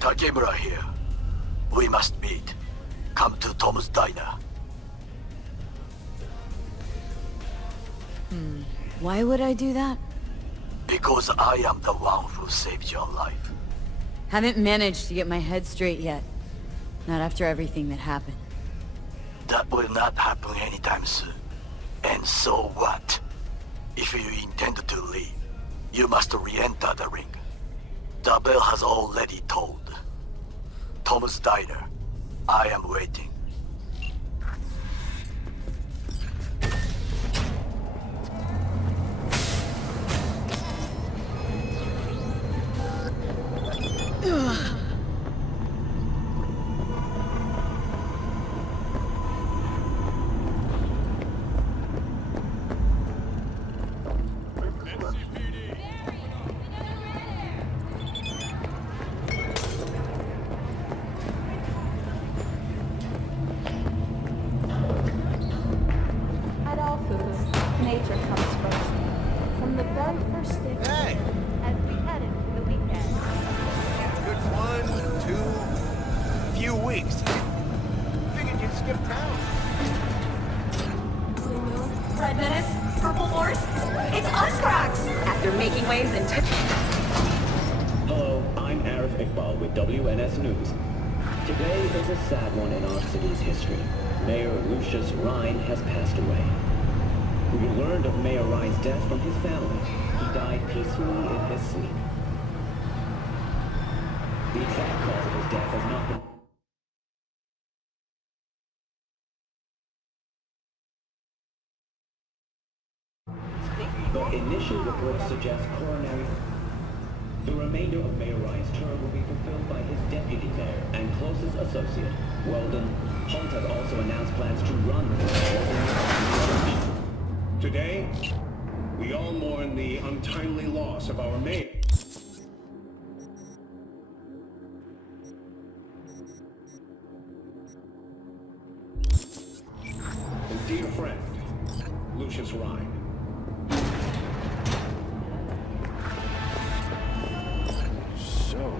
Takemura here. We must meet. Come to Tom's Diner. Why would I do that? Because I am the one who saved your life. Haven't managed to get my head straight yet. Not after everything that happened. That will not happen anytime soon. And so what? If you intend to leave, you must re-enter the ring. The bell has already tolled. Tom's Diner. I am waiting. Death from his family. He died peacefully in his sleep. The exact cause of his death has not been... But initial reports suggest coronary... The remainder of Mayor Ryan's term will be fulfilled by his deputy mayor and closest associate, Weldon. Holt has also announced plans to run for mayor. Today, we all mourn the untimely loss of our mayor. And dear friend, Lucius Rhyne. So...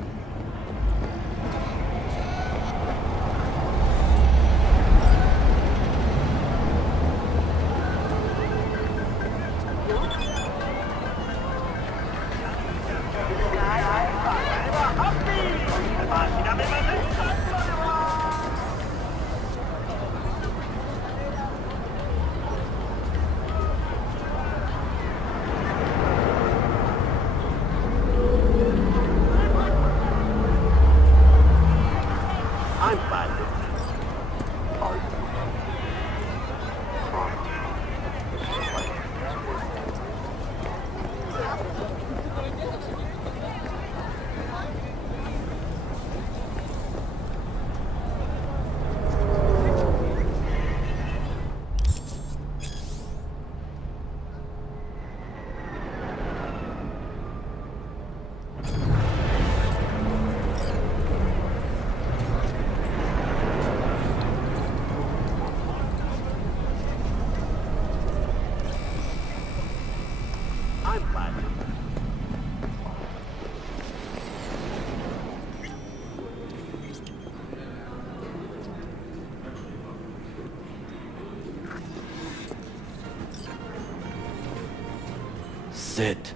Sit.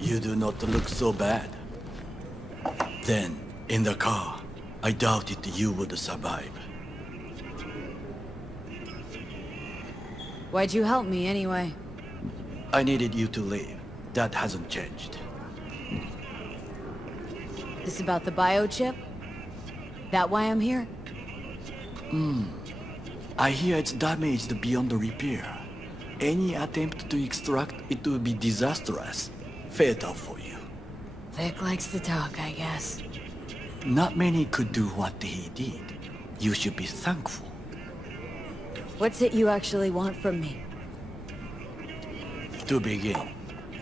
You do not look so bad. Then, in the car, I doubted you would survive. Why'd you help me anyway? I needed you to leave. That hasn't changed. This about the biochip? That why I'm here? I hear it's damaged beyond repair. Any attempt to extract it will be disastrous. Fatal for you. Vic likes to talk, I guess. Not many could do what he did. You should be thankful. What's it you actually want from me? To begin,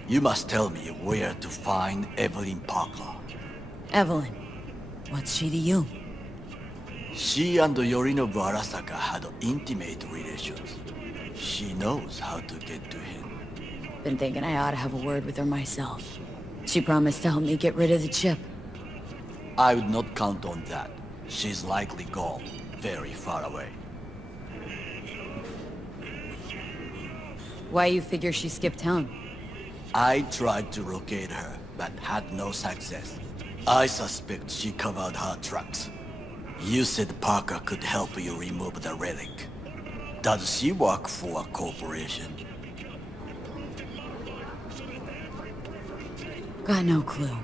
you must tell me where to find Evelyn Parker. Evelyn. What's she to you? She and Yorinobu Arasaka had intimate relations. She knows how to get to him. Been thinking I ought to have a word with her myself. She promised to help me get rid of the chip. I would not count on that. She's likely gone, very far away. Why you figure she skipped town? I tried to locate her, but had no success. I suspect she covered her tracks. You said Parker could help you remove the relic. Does she work for a corporation? Got no clue.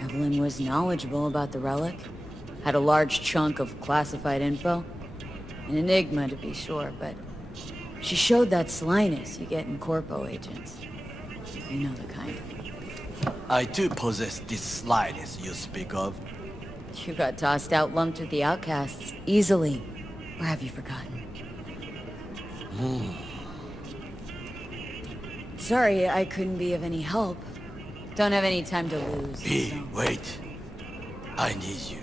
Evelyn was knowledgeable about the relic. Had a large chunk of classified info. An enigma, to be sure, but she showed that slyness you get in corpo agents. You know the kind. I too possess this slyness you speak of. You got tossed out lumped with the outcasts, easily. Or have you forgotten? Sorry, I couldn't be of any help. Don't have any time to lose. B, so. wait. I need you.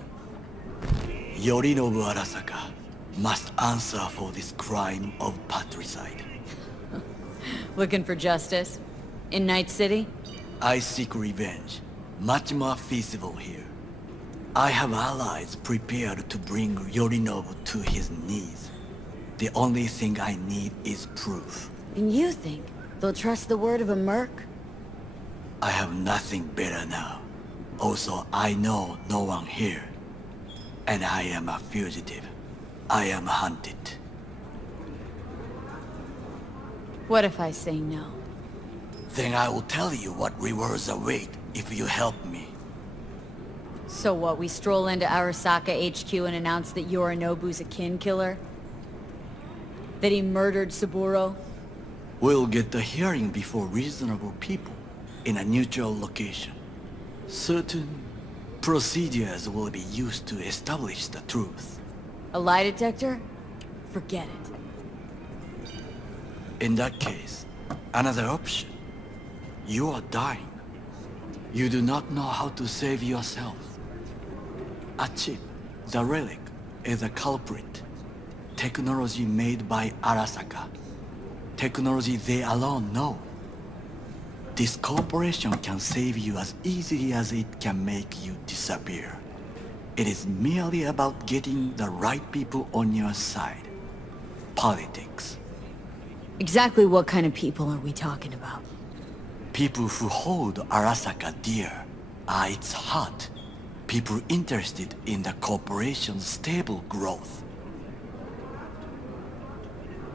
Yorinobu Arasaka must answer for this crime of patricide. Looking for justice? In Night City? I seek revenge. Much more feasible here. I have allies prepared to bring Yorinobu to his knees. The only thing I need is proof. And you think they'll trust the word of a merc? I have nothing better now. Also, I know no one here. And I am a fugitive. I am hunted. What if I say no? Then I will tell you what rewards await if you help me. So what, we stroll into Arasaka HQ and announce that Yorinobu's a kin killer? That he murdered Saburo? We'll get the hearing before reasonable people in a neutral location. Certain procedures will be used to establish the truth. A lie detector? Forget it. In that case, another option. You are dying. You do not know how to save yourself. A chip, the relic, is a culprit. Technology made by Arasaka. Technology they alone know. This corporation can save you as easily as it can make you disappear. It is merely about getting the right people on your side. Politics. Exactly what kind of people are we talking about? People who hold Arasaka dear are its heart. People interested in the corporation's stable growth.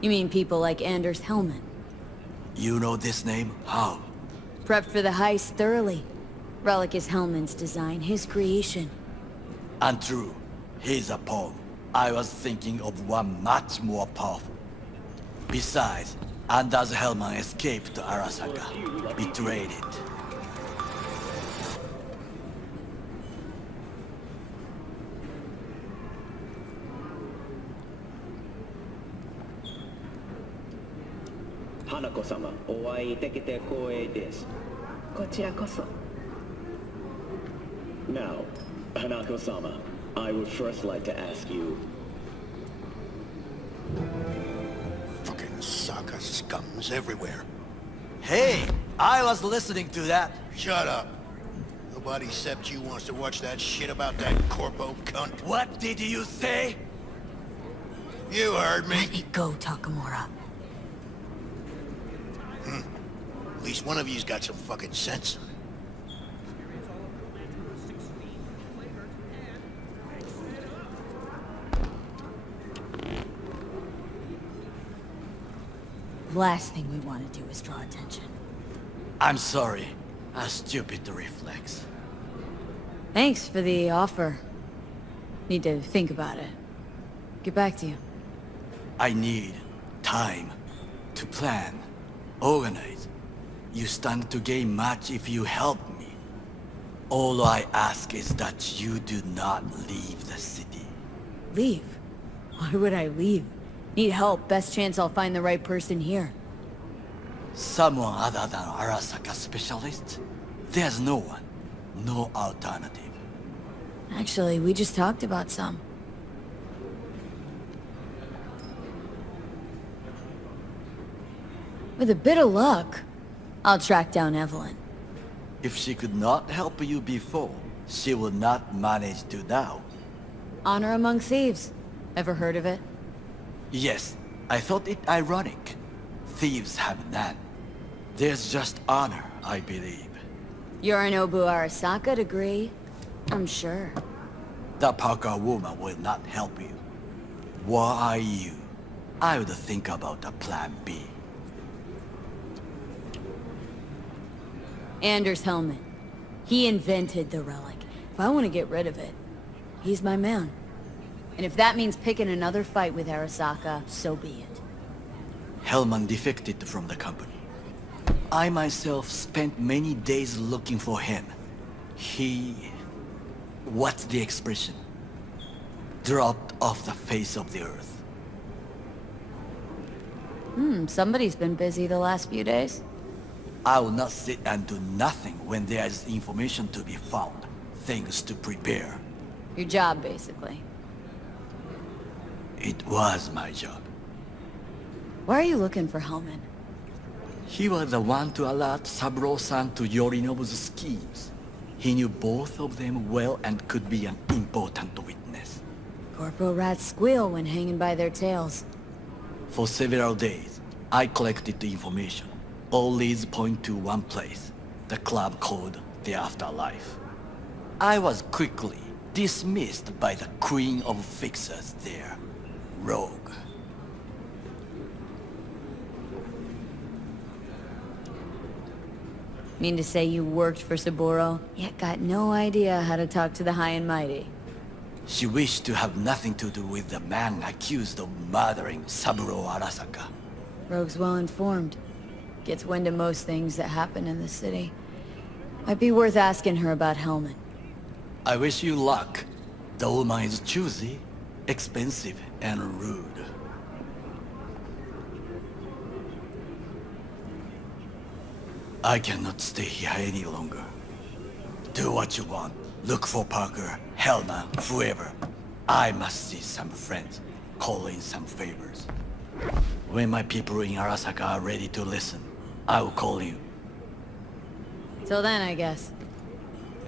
You mean people like Anders Hellman? You know this name? How? Prepped for the heist thoroughly. Relic is Hellman's design, his creation. Untrue. He's a pawn. I was thinking of one much more powerful. Besides, Anders Hellman escaped to Arasaka, betrayed it. Hanako-sama, お会いできて光栄です。こちらこそ。Now, Hanako-sama, I would first like to ask you... Fucking Saka scums everywhere. Hey, I was listening to that. Shut up. Nobody except you wants to watch that shit about that corpo cunt. What did you say? You heard me. Let me go, Takamura. At least one of you's got some fucking sense. Last thing we want to do is draw attention. I'm sorry. A stupid reflex. Thanks for the offer. Need to think about it. Get back to you. I need time to plan, organize. You stand to gain much if you help me. All I ask is that you do not leave the city. Leave? Why would I leave? Need help. Best chance I'll find the right person here. Someone other than Arasaka specialist? There's no one. No alternative. Actually, we just talked about some. With a bit of luck, I'll track down Evelyn. If she could not help you before, she will not manage to now. Honor among thieves. Ever heard of it? Yes, I thought it ironic. Thieves have none. There's just honor, I believe. Yorinobu Arasaka degree? I'm sure. The Parker woman will not help you. What are you? I would think about a plan B. Anders Hellman. He invented the relic. If I want to get rid of it, he's my man. And if that means picking another fight with Arasaka, so be it. Hellman defected from the company. I myself spent many days looking for him. What's the expression? Dropped off the face of the earth. Somebody's been busy the last few days. I will not sit and do nothing when there is information to be found, things to prepare. Your job, basically. It was my job. Why are you looking for Hellman? He was the one to alert Saburo-san to Yorinobu's schemes. He knew both of them well and could be an important witness. Corporal rats squeal when hanging by their tails. For several days, I collected the information. All leads point to one place, the club called the Afterlife. I was quickly dismissed by the queen of fixers there, Rogue. Mean to say you worked for Saburo, yet got no idea how to talk to the high and mighty. She wished to have nothing to do with the man accused of murdering Saburo Arasaka. Rogue's well informed. Gets wind of most things that happen in the city. Might be worth asking her about Hellman. I wish you luck. The woman is choosy, expensive, and rude. I cannot stay here any longer. Do what you want. Look for Parker, Hellman, whoever. I must see some friends, call in some favors. When my people in Arasaka are ready to listen, I will call you. Till then, I guess.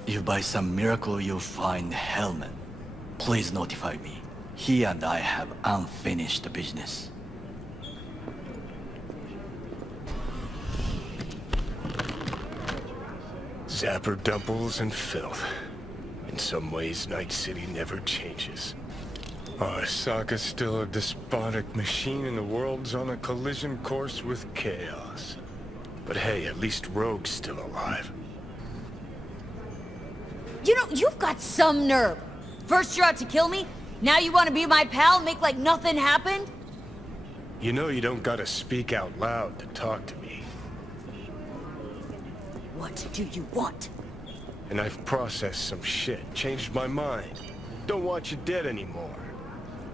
If by some miracle you find Hellman, please notify me. He and I have unfinished business. Zapper doubles and filth. In some ways, Night City never changes. Arasaka's still a despotic machine and the world's on a collision course with chaos. But hey, at least Rogue's still alive. You know, you've got some nerve. First you're out to kill me, now you want to be my pal and make like nothing happened? You know you don't gotta speak out loud to talk to me. What do you want? And I've processed some shit, changed my mind. Don't want you dead anymore.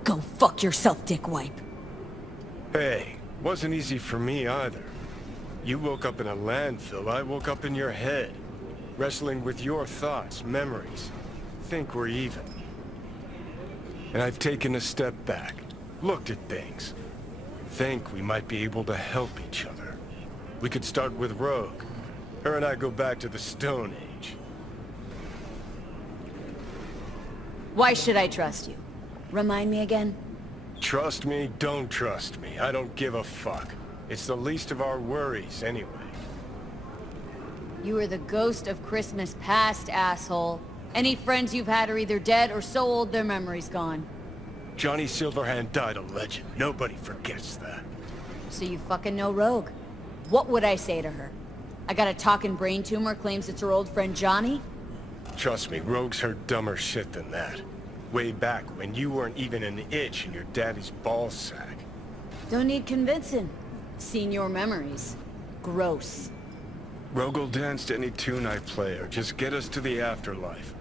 Go fuck yourself, dickwipe. Hey, wasn't easy for me either. You woke up in a landfill, I woke up in your head. Wrestling with your thoughts, memories. Think we're even. And I've taken a step back, looked at things. Think we might be able to help each other. We could start with Rogue. Her and I go back to the Stone Age. Why should I trust you? Remind me again? Trust me, don't trust me. I don't give a fuck. It's the least of our worries, anyway. You are the ghost of Christmas past, asshole. Any friends you've had are either dead or so old their memory's gone. Jonnhy Silverland died a legend. Nobody forgets that. So you fucking know Rogue. What would I say to her? I got a talking brain tumor, claims it's her old friend Jonnhy? Trust me, Rogue's heard dumber shit than that. Way back when you weren't even an itch in your daddy's ball sack. Don't need convincing. Seen your memories. Gross. Rogue will dance to any tune I play, or just get us to the afterlife.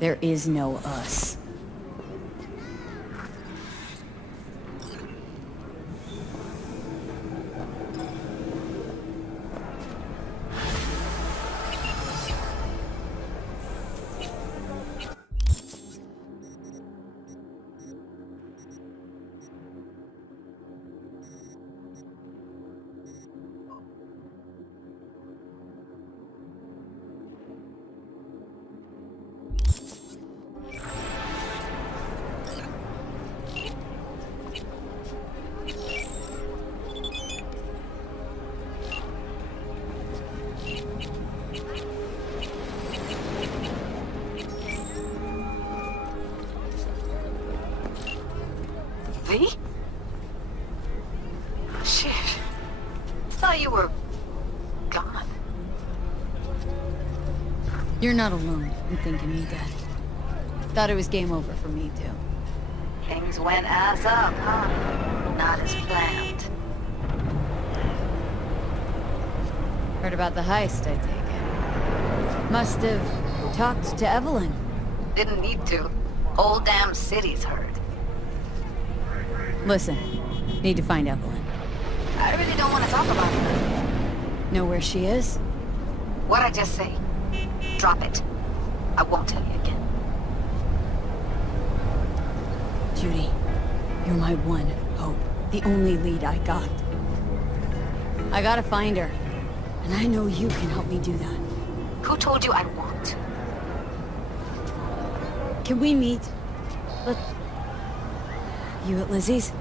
There is no us. Shit. Thought you were... gone. You're not alone in thinking me dead. Thought it was game over for me, too. Things went ass up, huh? Not as planned. Heard about the heist, I take it. Must have talked to Evelyn. Didn't need to. Whole damn city's heard. Listen, need to find Evelyn. I really don't want to talk about it. Know where she is? What'd I just say? Drop it. I won't tell you again. Judy, you're my one hope. The only lead I got. I gotta find her. And I know you can help me do that. Who told you I won't? Can we meet? You at Lizzie's?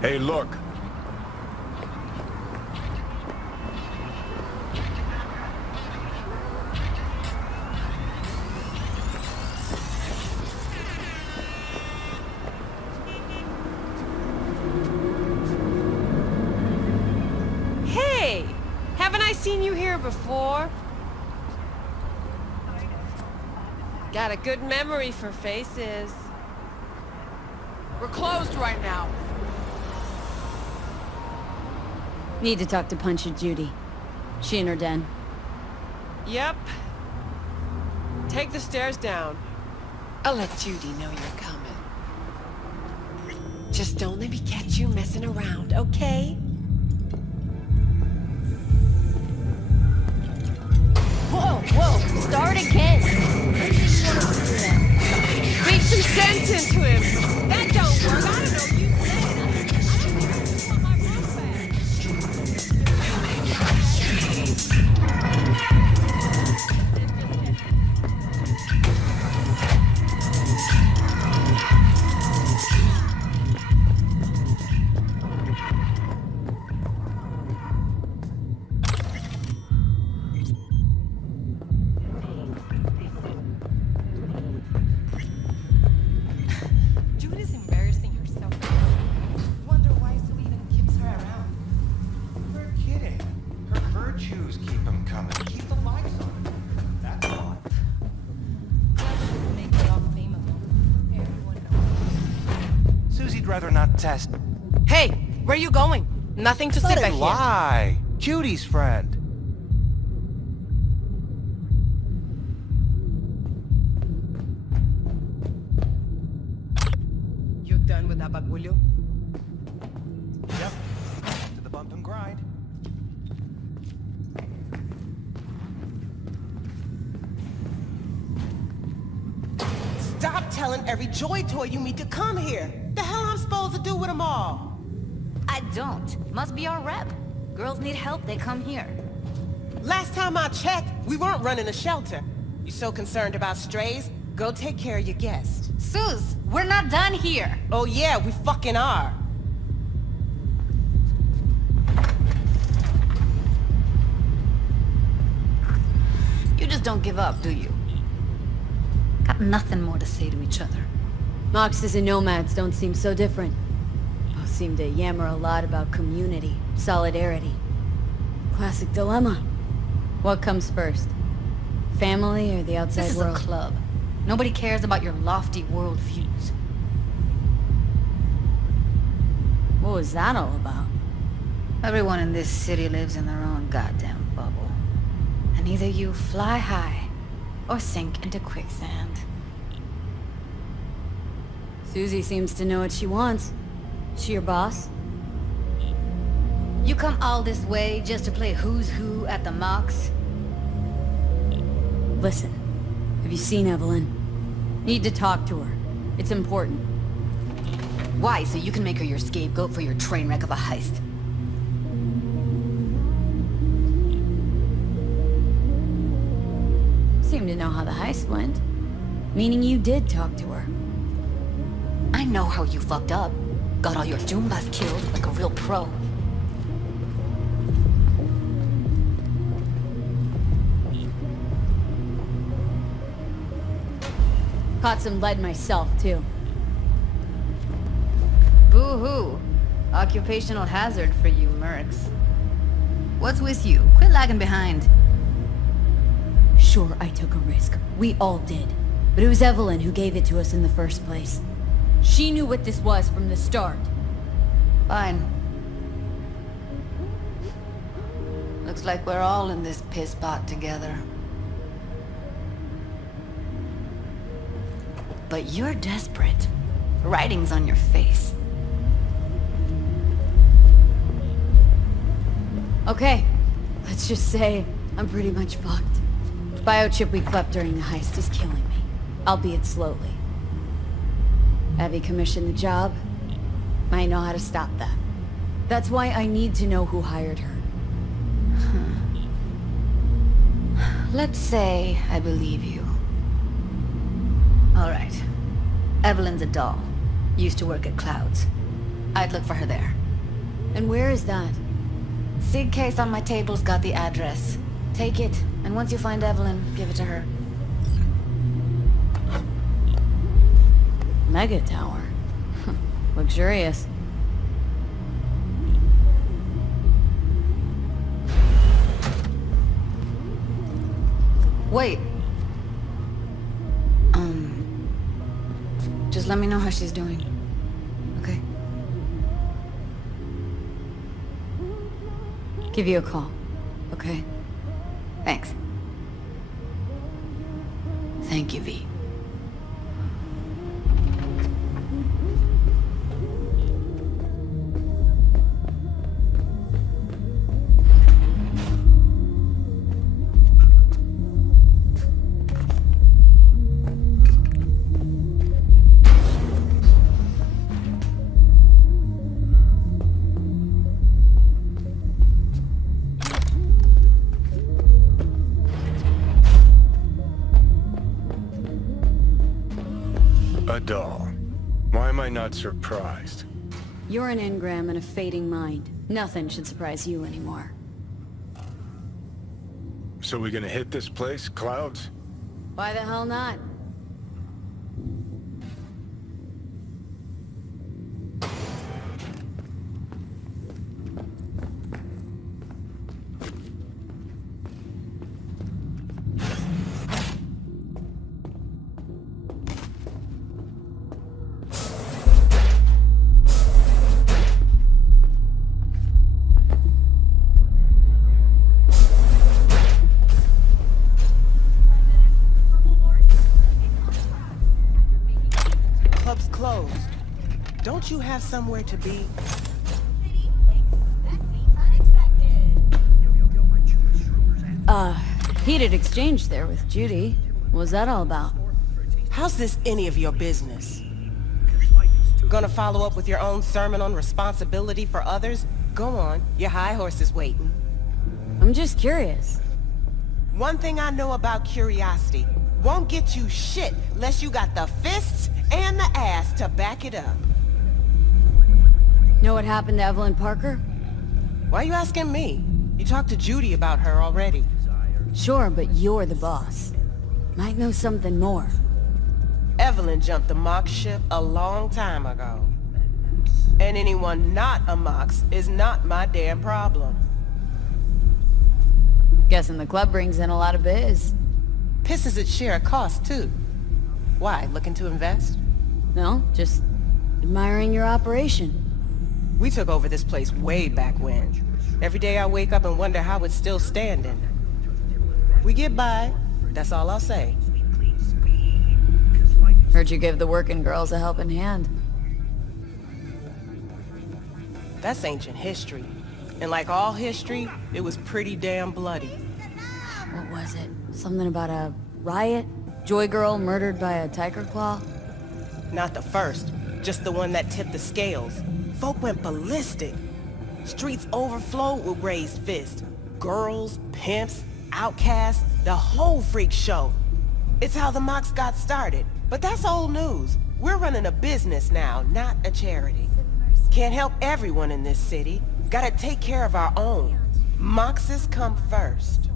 Hey, look. Hey! Haven't I seen you here before? Got a good memory for faces. We're closed right now. Need to talk to Punch and Judy. She in her den. Yep. Take the stairs down. I'll let Judy know you're coming. Just don't let me catch you messing around, okay? Whoa, whoa! Start again! Beat some sense into him! That don't work, I don't know you said. I want my room Judy's embarrassing herself. Wonder why Sue even keeps her around. We're kidding. Her virtues keep him coming. Keep the lights on. That's all. Make it all fameable. Everyone knows. Susie'd rather not test. Hey, where you going? Nothing to sit Let back it here. lie. Judy's friend. You done with that bagulho? Yep. To the bump and grind. Stop telling every joy toy you meet to come here. The hell I'm supposed to do with them all? I don't. Must be our rep. Girls need help, they come here. Last time I checked, we weren't running a shelter. You so concerned about strays? Go take care of your guest. Sus, we're not done here. Oh yeah, we fucking are. You just don't give up, do you? Got nothing more to say to each other. Moxes and nomads don't seem so different. Both seem to yammer a lot about community, solidarity. Classic dilemma. What comes first? Family or the outside This is world? a club. Nobody cares about your lofty worldviews. What was that all about? Everyone in this city lives in their own goddamn bubble. And either you fly high or sink into quicksand. Susie seems to know what she wants. She your boss? You come all this way just to play who's who at the Mox? Listen, have you seen Evelyn? Need to talk to her. It's important. Why? So you can make her your scapegoat for your train wreck of a heist? Seem to know how the heist went. Meaning you did talk to her. I know how you fucked up. Got all your Jumbas killed like a real pro. Caught some lead myself, too. Boo-hoo. Occupational hazard for you mercs. What's with you? Quit lagging behind. Sure, I took a risk. We all did. But it was Evelyn who gave it to us in the first place. She knew what this was from the start. Fine. Looks like we're all in this piss pot together. But you're desperate. Writing's on your face. Okay, let's just say I'm pretty much fucked. Biochip we clept during the heist is killing me, albeit slowly. Abby commissioned the job. I know how to stop that. That's why I need to know who hired her. Let's say I believe you. All right. Evelyn's a doll. Used to work at Clouds. I'd look for her there. And where is that? Sig case on my table's got the address. Take it, and once you find Evelyn, give it to her. Mega tower. Luxurious. Wait. Just let me know how she's doing. Okay? Give you a call, okay? Thanks. Thank you, V. A doll. Why am I not surprised? You're an engram and a fading mind. Nothing should surprise you anymore. So we gonna hit this place, Clouds? Why the hell not? Closed. Don't you have somewhere to be? Heated exchange there with Judy. What was that all about? How's this any of your business? Gonna follow up with your own sermon on responsibility for others? Go on, your high horse is waiting. I'm just curious. One thing I know about curiosity, won't get you shit unless you got the fists and the ass to back it up. Know what happened to Evelyn Parker? Why are you asking me? You talked to Judy about her already. Sure, but you're the boss. Might know something more. Evelyn jumped the Mox ship a long time ago. And anyone not a Mox is not my damn problem. Guessing the club brings in a lot of biz. Pisses its share of cost, too. Why, looking to invest? No, just admiring your operation. We took over this place way back when. Every day I wake up and wonder how it's still standing. We get by, that's all I'll say. Heard you give the working girls a helping hand. That's ancient history. And like all history, it was pretty damn bloody. What was it? Something about a riot? Joy girl murdered by a tiger claw? Not the first, just the one that tipped the scales. Folk went ballistic. Streets overflowed with raised fists. Girls, pimps, outcasts, the whole freak show. It's how the mocks got started, but that's old news. We're running a business now, not a charity. Can't help everyone in this city. Gotta take care of our own. Moxes come first.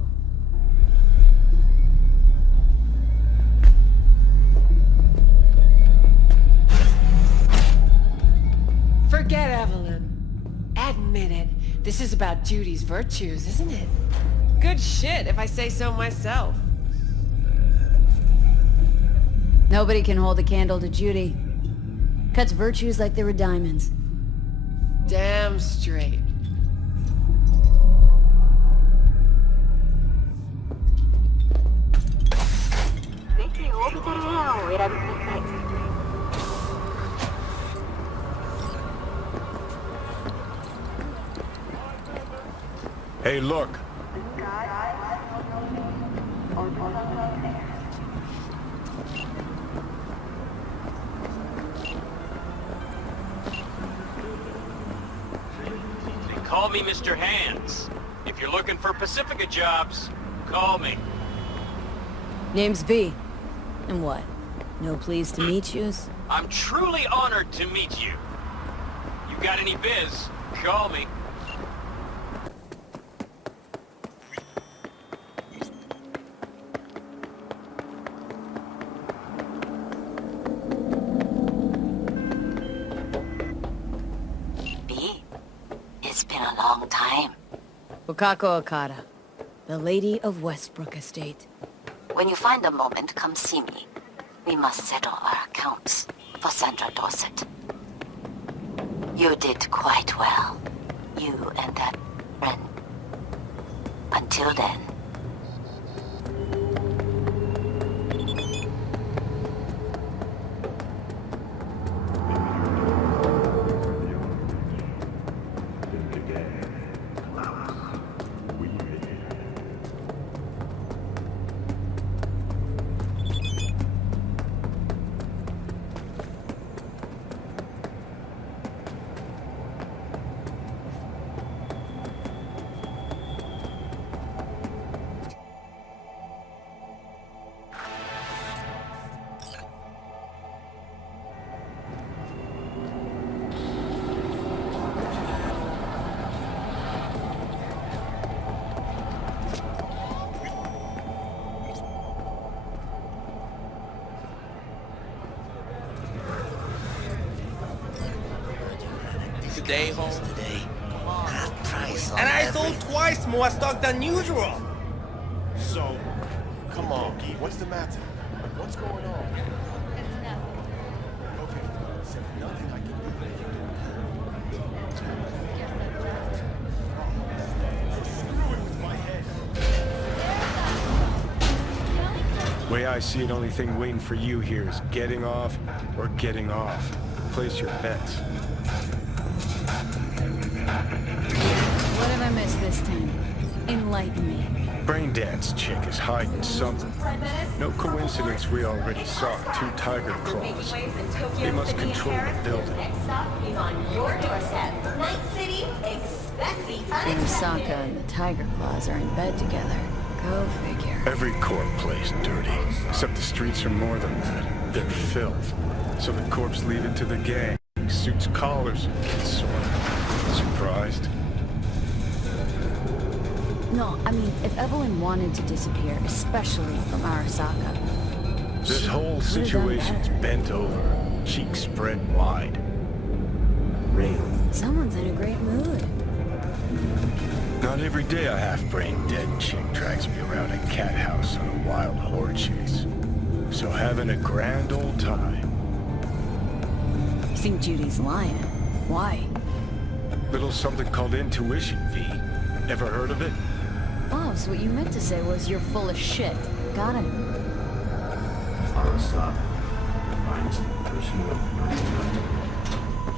Forget Evelyn. Admit it. This is about Judy's virtues, isn't it? Good shit, if I say so myself. Nobody can hold a candle to Judy. Cuts virtues like they were diamonds. Damn straight. Hey, look. They call me Mr. Hands. If you're looking for Pacifica jobs, call me. Name's V. And what? No pleased to meet yous? I'm truly honored to meet you. You got any biz, call me. Wakako Okada, the Lady of Westbrook Estate. When you find a moment, come see me. We must settle our accounts for Sandra Dorset. You did quite well. You and that friend. Until then. Today, home. Today. Half price on And I every... sold twice more stock than usual. So, come on, Guy, what's the matter? What's going on? Okay, so nothing I can do. Way I see it, only thing waiting for you here is getting off or getting off. Place your bets. What have I missed this time? Enlighten me. Braindance chick is hiding something. No coincidence we already saw 2 tiger claws. They must control the building. Arasaka and the tiger claws are in bed together. Go figure. Every corp plays dirty, except the streets are more than that. They're filth. So the corps leave it to the gang. Suits collars and get sore. Surprised? No, I mean, if Evelyn wanted to disappear, especially from Arasaka... This whole situation's bent over, cheeks spread wide. Someone's in a great mood. Not every day a half-brained dead chick drags me around a cat house on a wild horde chase. So having a grand old time. You think Judy's lying? Why? Little something called intuition, V. Ever heard of it? Oh, so what you meant to say was you're full of shit. Got him.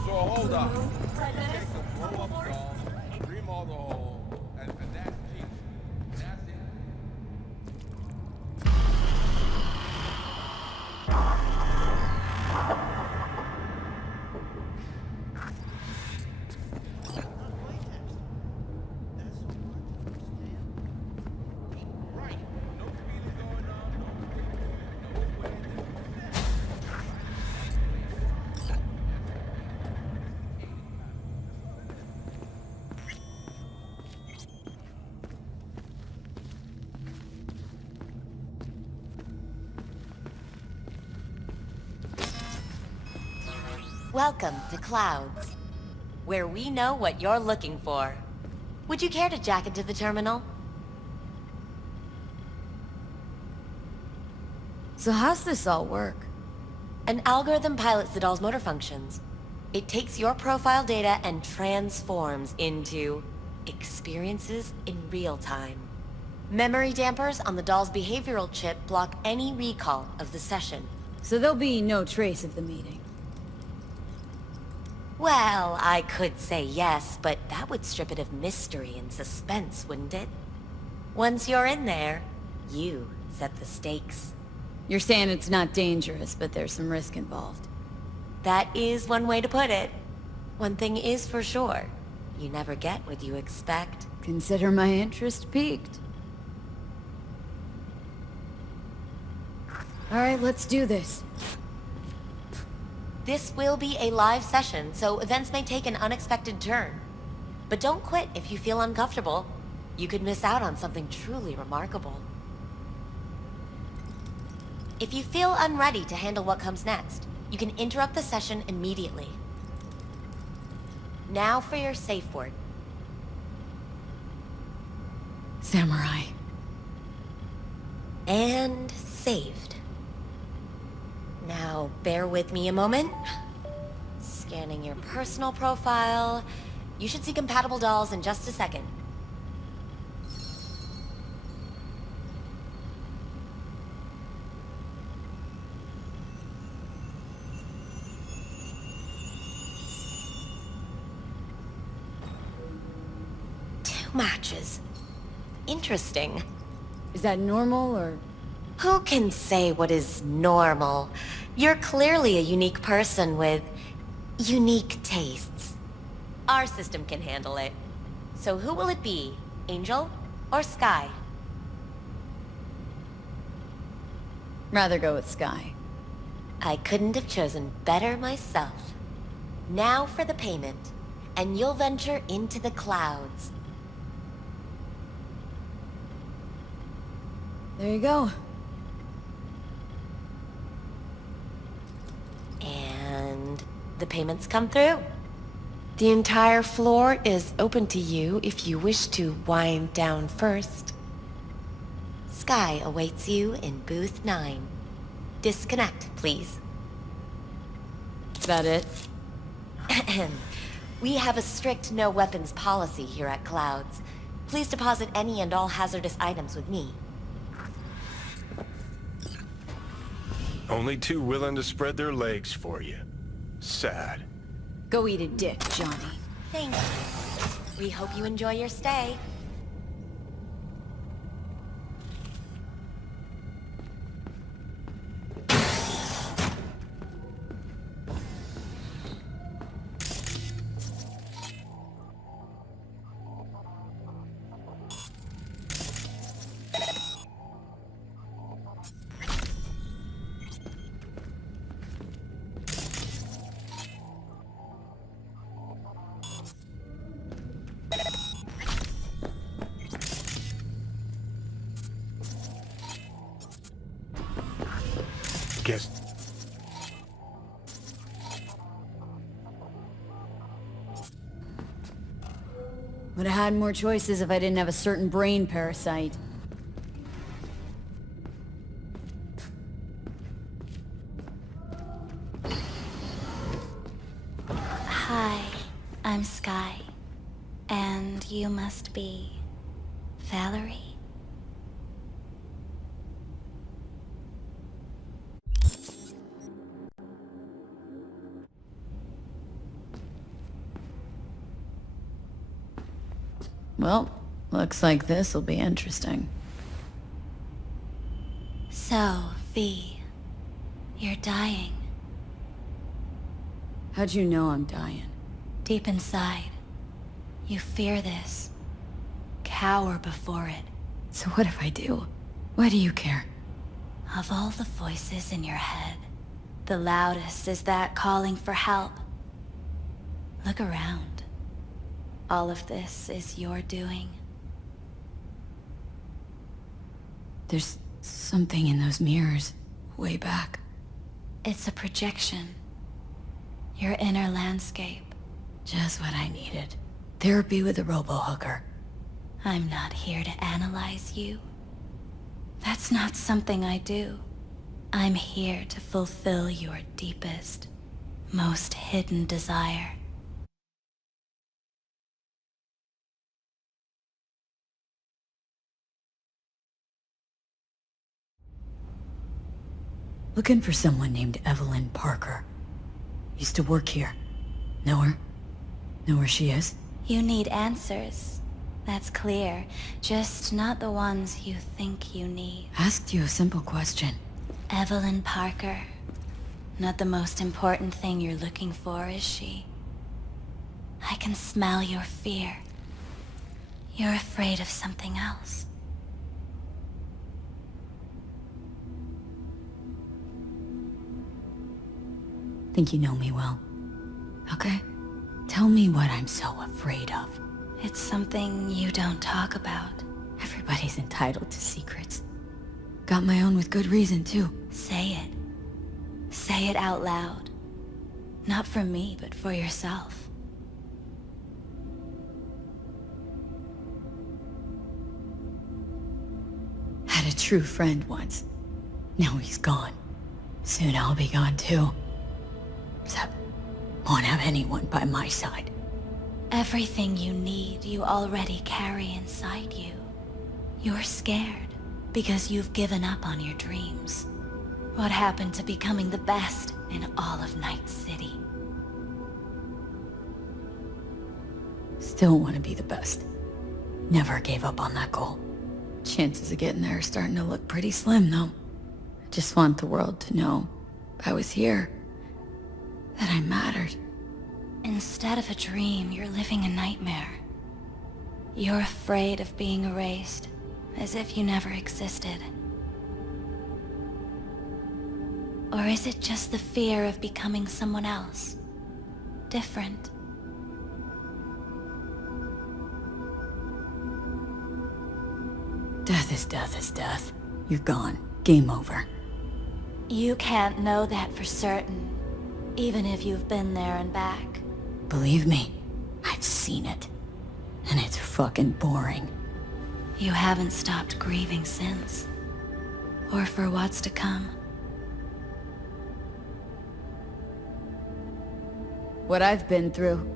So hold up. Remodel and that cheap. That's it. Welcome to Clouds, where we know what you're looking for. Would you care to jack into the terminal? So how's this all work? An algorithm pilots the doll's motor functions. It takes your profile data and transforms into experiences in real time. Memory dampers on the doll's behavioral chip block any recall of the session. So there'll be no trace of the meeting. Well, I could say yes, but that would strip it of mystery and suspense, wouldn't it? Once you're in there, you set the stakes. You're saying it's not dangerous, but there's some risk involved. That is one way to put it. One thing is for sure. You never get what you expect. Consider my interest piqued. Alright, let's do this. This will be a live session, so events may take an unexpected turn. But don't quit if you feel uncomfortable. You could miss out on something truly remarkable. If you feel unready to handle what comes next, you can interrupt the session immediately. Now for your safe word. Samurai. And saved. Now, bear with me a moment. Scanning your personal profile. You should see compatible dolls in just a second. Matches. Interesting. Is that normal, or...? Who can say what is normal? You're clearly a unique person with unique tastes. Our system can handle it. So who will it be? Angel or Sky? Rather go with Sky. I couldn't have chosen better myself. Now for the payment, and you'll venture into the clouds. There you go. And the payments come through. The entire floor is open to you if you wish to wind down first. Sky awaits you in booth 9. Disconnect, please. Is that it? We have a strict no weapons policy here at Clouds. Please deposit any and all hazardous items with me. Only two willing to spread their legs for you. Sad. Go eat a dick, Jonnhy. Thank you. We hope you enjoy your stay. Guess. Would have had more choices if I didn't have a certain brain parasite. Hi, I'm Sky. And you must be... Valerie? Well, looks like this'll be interesting. So, V, you're dying. How'd you know I'm dying? Deep inside, you fear this. Cower before it. So what if I do? Why do you care? Of all the voices in your head, the loudest is that calling for help. Look around. All of this is your doing. There's something in those mirrors, way back. It's a projection. Your inner landscape. Just what I needed. Therapy with a robo-hooker. I'm not here to analyze you. That's not something I do. I'm here to fulfill your deepest, most hidden desire. Looking for someone named Evelyn Parker. Used to work here. Know her? Know where she is? You need answers. That's clear. Just not the ones you think you need. Asked you a simple question. Evelyn Parker. Not the most important thing you're looking for, is she? I can smell your fear. You're afraid of something else. Think you know me well. Okay? Tell me what I'm so afraid of. It's something you don't talk about. Everybody's entitled to secrets. Got my own with good reason, too. Say it. Say it out loud. Not for me, but for yourself. Had a true friend once. Now he's gone. Soon I'll be gone, too. Except, won't have anyone by my side. Everything you need, you already carry inside you. You're scared because you've given up on your dreams. What happened to becoming the best in all of Night City? Still want to be the best. Never gave up on that goal. Chances of getting there are starting to look pretty slim, though. I just want the world to know I was here. That I mattered. Instead of a dream, you're living a nightmare. You're afraid of being erased, as if you never existed. Or is it just the fear of becoming someone else? Different? Death is death is death. You're gone. Game over. You can't know that for certain, even if you've been there and back. Believe me, I've seen it. And it's fucking boring. You haven't stopped grieving since. Or for what's to come. What I've been through,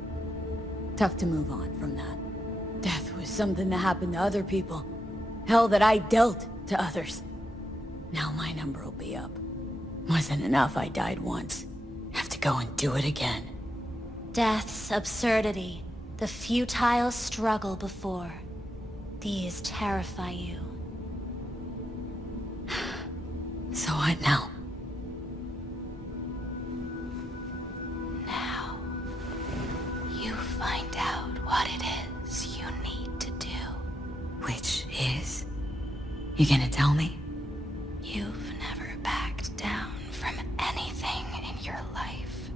tough to move on from that. Death was something that happened to other people. Hell that I dealt to others. Now my number will be up. Wasn't enough I died once. Have to go and do it again. Death's absurdity, the futile struggle before. These terrify you. So what now? Now, you find out what it is you need to do. Which is? You gonna tell me? You've never backed down from anything in your life.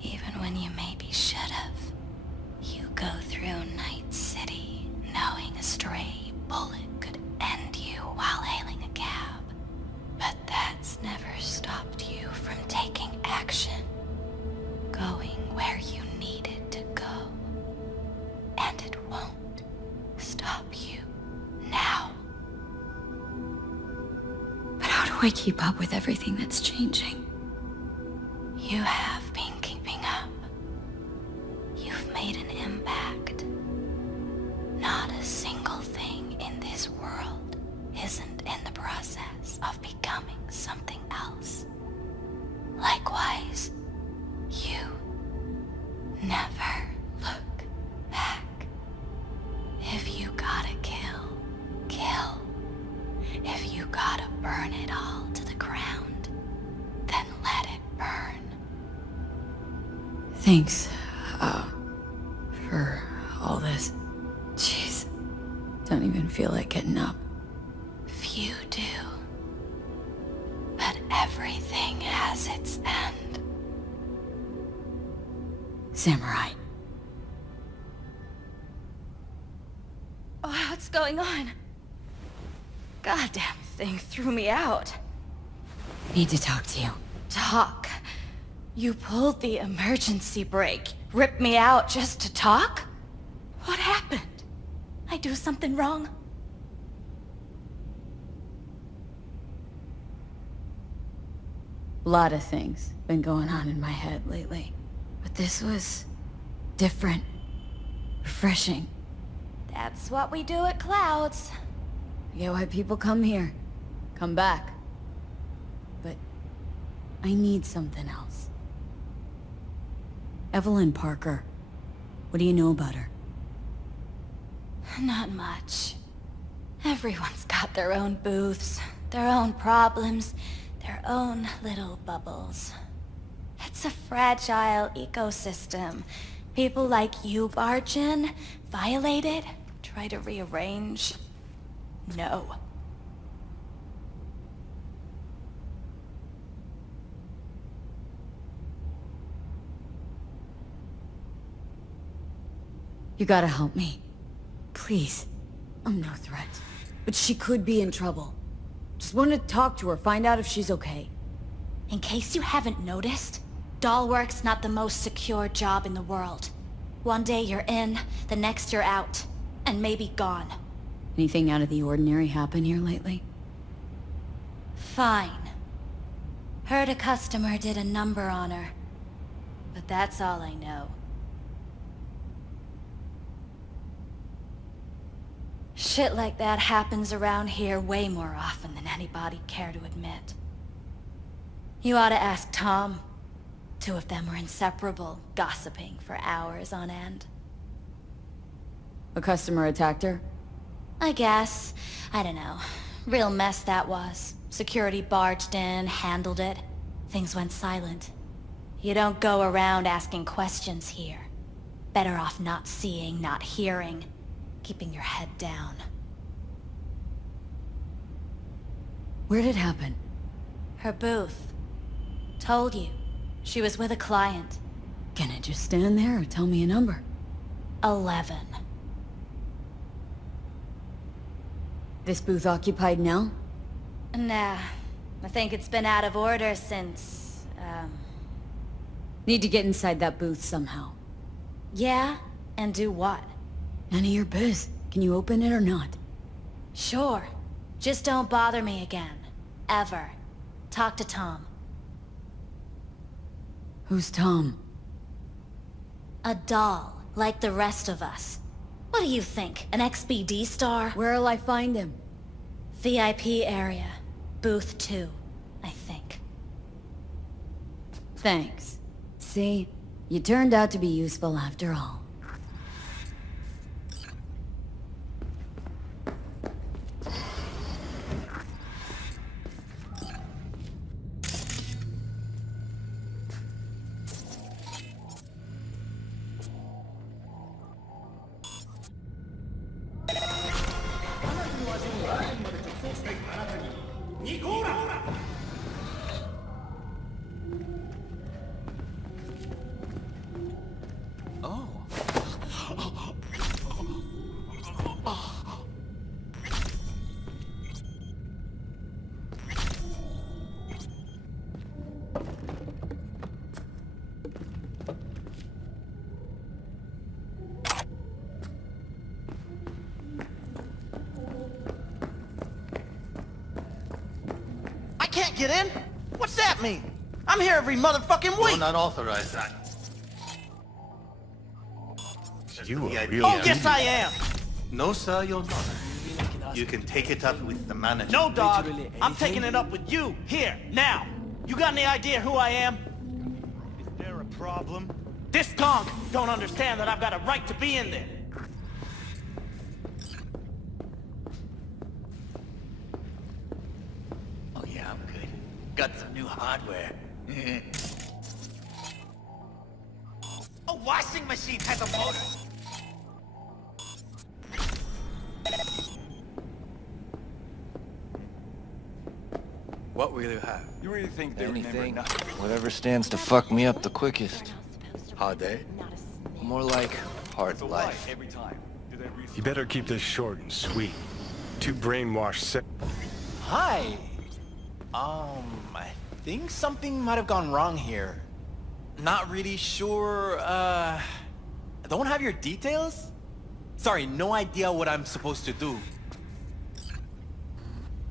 Even when you maybe should have. You go through Night City knowing a stray bullet could end you while hailing a cab. But that's never stopped you from taking action. Going where you needed to go. And it won't stop you now. But how do I keep up with everything that's changing? You have been keeping up. You've made an impact. Not a single thing in this world isn't in the process of becoming something else. Likewise, you never look back. If you gotta kill, kill. If you gotta burn it all to the ground, then let it burn. Thanks, for all this. Jeez, don't even feel like getting up. Few do. But everything has its end. Samurai. Oh, what's going on? Goddamn thing threw me out. Need to talk to you. Talk. You pulled the emergency brake, ripped me out just to talk? What happened? I do something wrong? A lot of things been going on in my head lately. But this was different. Refreshing. That's what we do at Clouds. I get why people come here. Come back. But I need something else. Evelyn Parker. What do you know about her? Not much. Everyone's got their own booths, their own problems, their own little bubbles. It's a fragile ecosystem. People like you barge in, violate it, try to rearrange. No. You gotta help me. Please. I'm no threat. But she could be in trouble. Just wanted to talk to her, find out if she's okay. In case you haven't noticed, doll work's not the most secure job in the world. One day you're in, the next you're out, and maybe gone. Anything out of the ordinary happen here lately? Fine. Heard a customer did a number on her. But that's all I know. Shit like that happens around here way more often than anybody'd care to admit. You ought to ask Tom. Two of them were inseparable, gossiping for hours on end. A customer attacked her? I guess. I don't know. Real mess that was. Security barged in, handled it. Things went silent. You don't go around asking questions here. Better off not seeing, not hearing. Keeping your head down. Where'd it happen? Her booth. Told you. She was with a client. Can I just stand there or tell me a number? 11. This booth occupied now? Nah. I think it's been out of order since, Need to get inside that booth somehow. Yeah? And do what? None of your biz. Can you open it or not? Sure. Just don't bother me again. Ever. Talk to Tom. Who's Tom? A doll, like the rest of us. What do you think, an XBD star? Where'll I find him? VIP area. Booth 2, I think. Thanks. See? You turned out to be useful after all. Can't get in? What's that mean? I'm here every motherfucking week. You're not authorized, that. You are really... Oh, yes I am. No, sir, you're not. You can take it up with the manager. No, dog. I'm taking it up with you, here, now. You got any idea who I am? Is there a problem? This gonk don't understand that I've got a right to be in there. Oh, yeah, I'm good. Got some new hardware. A washing machine has a motor. What will you have? You really think they Anything, remember nothing? whatever stands to fuck me up the quickest. Hard day? More like hard life. Every time. Do they really... You better keep this short and sweet. Too brainwashed. Hi. I think something might have gone wrong here. Not really sure, don't have your details? Sorry, no idea what I'm supposed to do.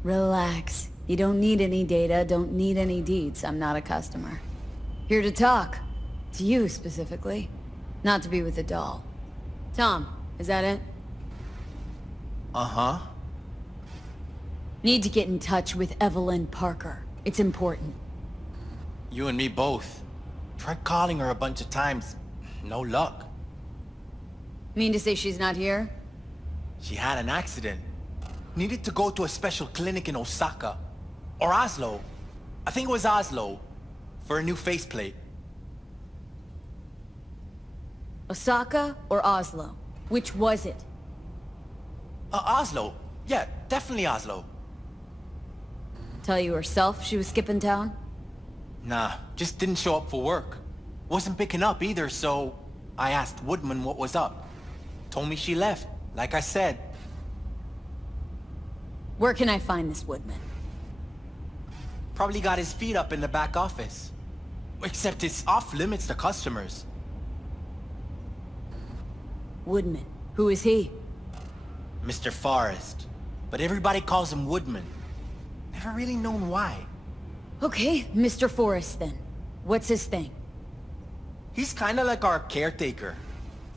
Relax. You don't need any data, don't need any deeds. I'm not a customer. Here to talk. To you, specifically. Not to be with a doll. Tom, is that it? Uh-huh. Need to get in touch with Evelyn Parker. It's important. You and me both. Tried calling her a bunch of times. No luck. Mean to say she's not here? She had an accident. Needed to go to a special clinic in Osaka. Or Oslo. I think it was Oslo. For a new faceplate. Osaka or Oslo? Which was it? Oslo. Yeah, definitely Oslo. Tell you herself she was skipping town? Nah, just didn't show up for work. Wasn't picking up either, so I asked Woodman what was up. Told me she left, like I said. Where can I find this Woodman? Probably got his feet up in the back office. Except it's off limits to customers. Woodman. Who is he? Mr. Forrest. But everybody calls him Woodman. Never really known why. Okay, Mr. Forrest then. What's his thing? He's kinda like our caretaker.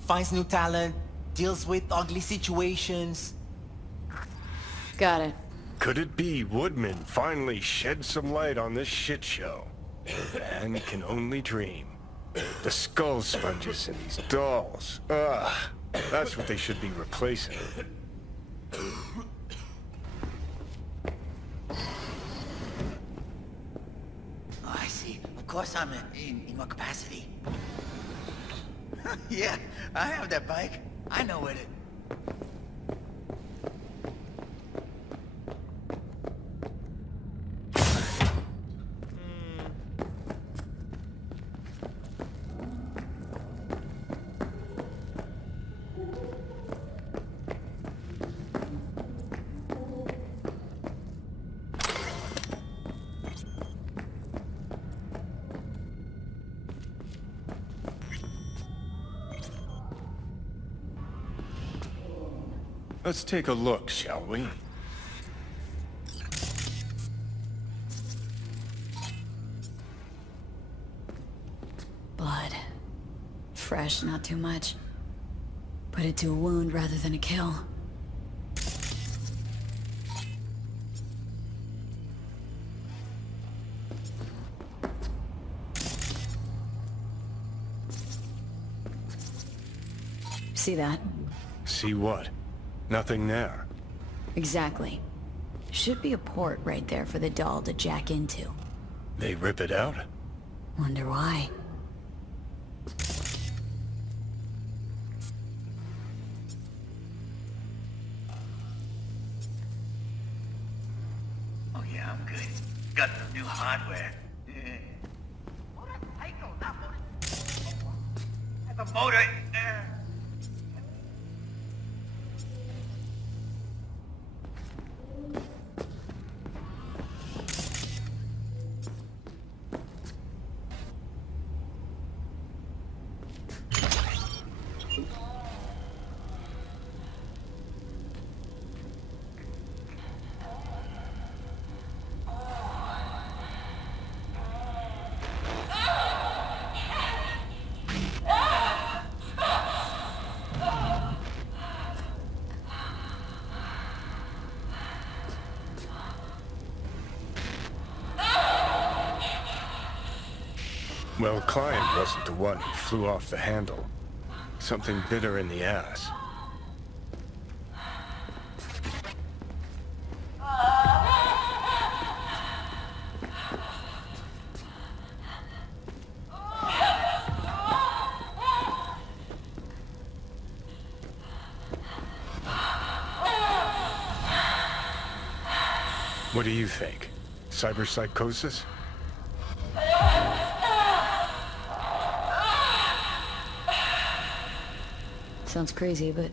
Finds new talent, deals with ugly situations. Got it. Could it be Woodman finally shed some light on this shit show? Man can only dream. The skull sponges in these dolls. Ugh. That's what they should be replacing. Oh, I see. Of course I'm in what capacity? Yeah, I have that bike. I know it. Let's take a look, shall we? Blood. Fresh, not too much. Put it to a wound rather than a kill. See that? See what? Nothing there. Exactly. Should be a port right there for the doll to jack into. They rip it out? Wonder why. Oh yeah, I'm good. Got some new hardware. The motor. Well, client wasn't the one who flew off the handle. Something bit her in the ass. What do you think? Cyberpsychosis? Sounds crazy, but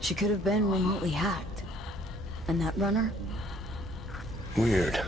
she could have been remotely hacked. And that runner? Weird.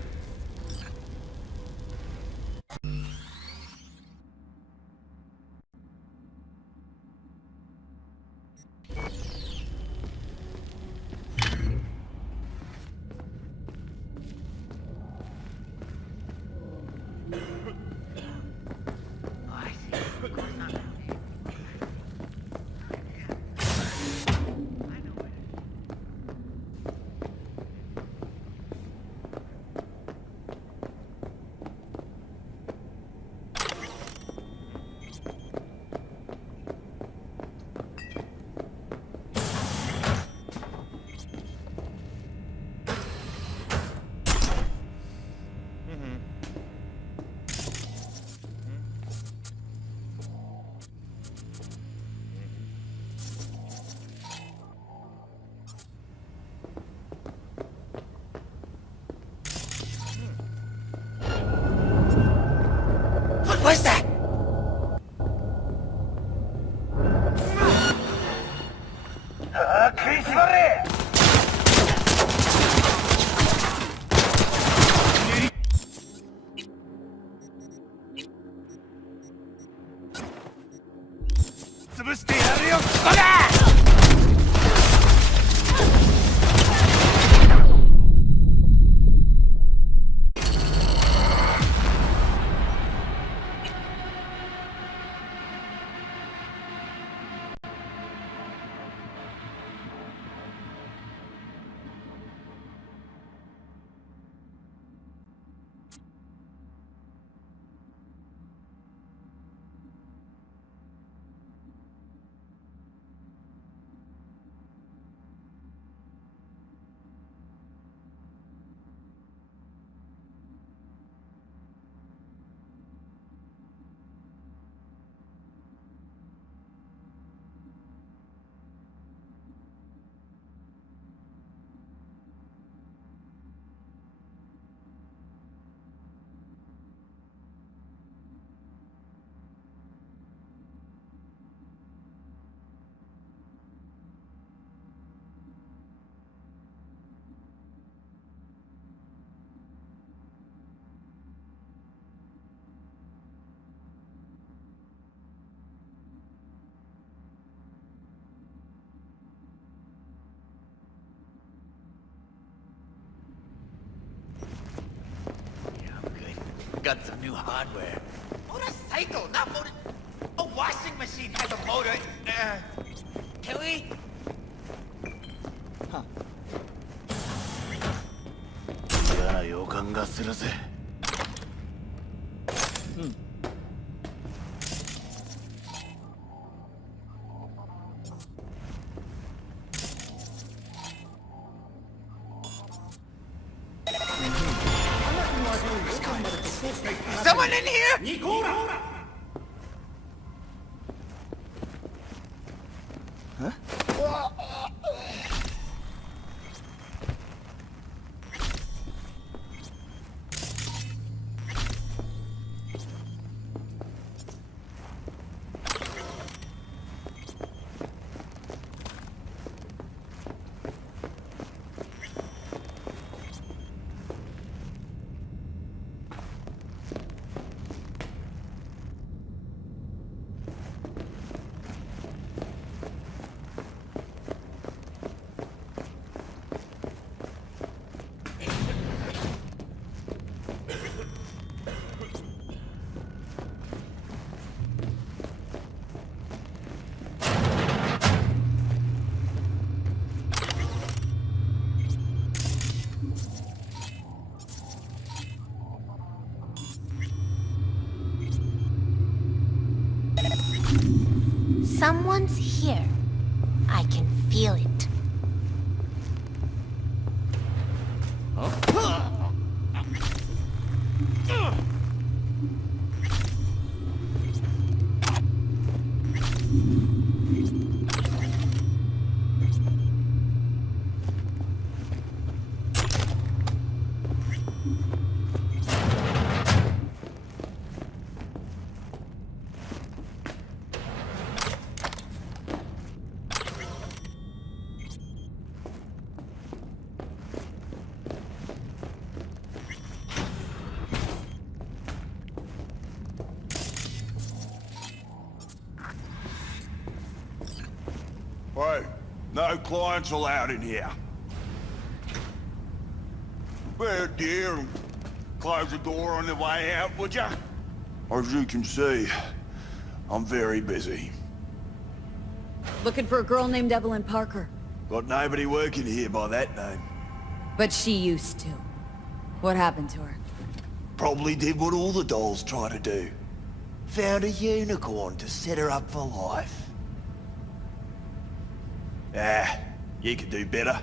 Got some new hardware. Motorcycle, not motor... A washing machine has a motor. Can we? Huh. 嫌な予感がするぜ。Someone in here? Huh? Someone's here. I can feel it. Hey, no clients allowed in here. Well, dear, and close the door on the way out, would ya? As you can see, I'm very busy. Looking for a girl named Evelyn Parker. Got nobody working here by that name. But she used to. What happened to her? Probably did what all the dolls try to do. Found a unicorn to set her up for life. Ah, you could do better.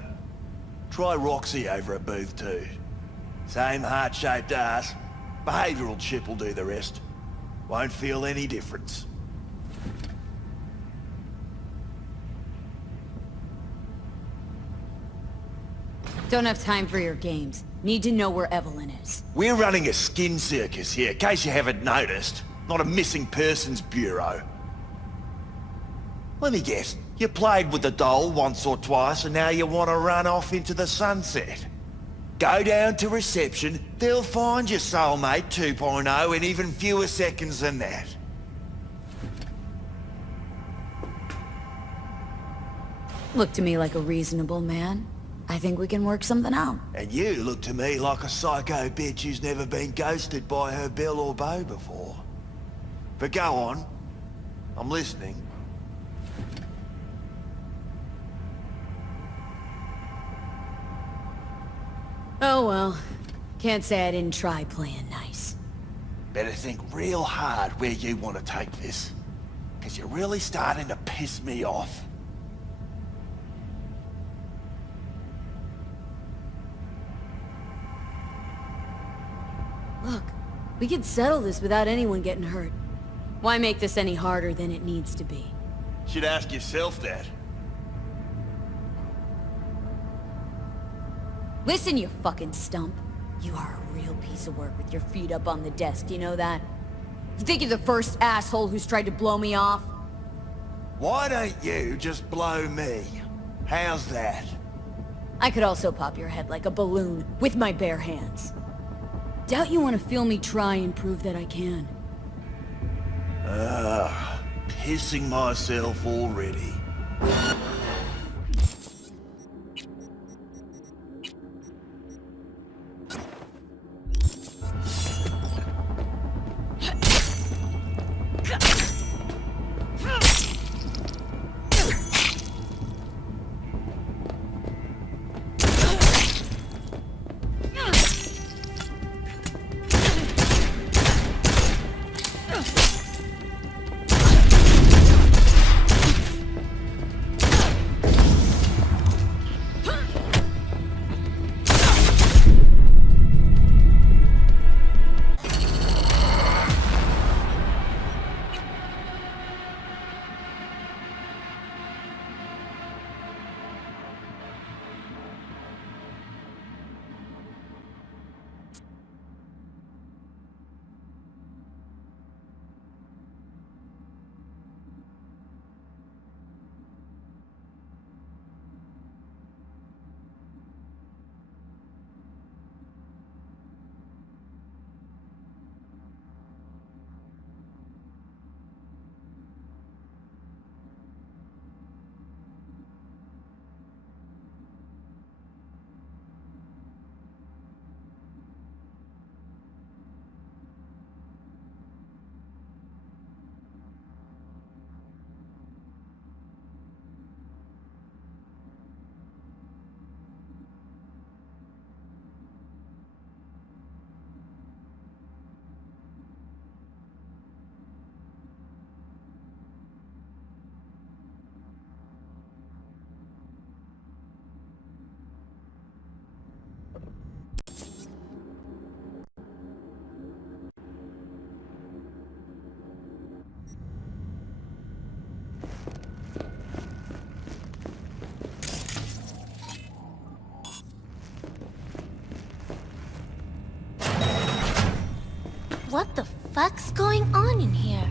Try Roxy over at Booth 2. Same heart-shaped ass. Behavioural chip will do the rest. Won't feel any difference. Don't have time for your games. Need to know where Evelyn is. We're running a skin circus here, in case you haven't noticed. Not a missing persons bureau. Let me guess. You played with the doll once or twice and now you want to run off into the sunset. Go down to reception, they'll find your soulmate 2.0 in even fewer seconds than that. Look to me like a reasonable man. I think we can work something out. And you look to me like a psycho bitch who's never been ghosted by her belle or beau before. But go on. I'm listening. Oh well. Can't say I didn't try playing nice. Better think real hard where you want to take this. Because you're really starting to piss me off. Look, we could settle this without anyone getting hurt. Why make this any harder than it needs to be? Should ask yourself that. Listen, you fucking stump. You are a real piece of work with your feet up on the desk, you know that? You think you're the first asshole who's tried to blow me off? Why don't you just blow me? How's that? I could also pop your head like a balloon with my bare hands. Doubt you want to feel me try and prove that I can. Pissing myself already. What the fuck's going on in here?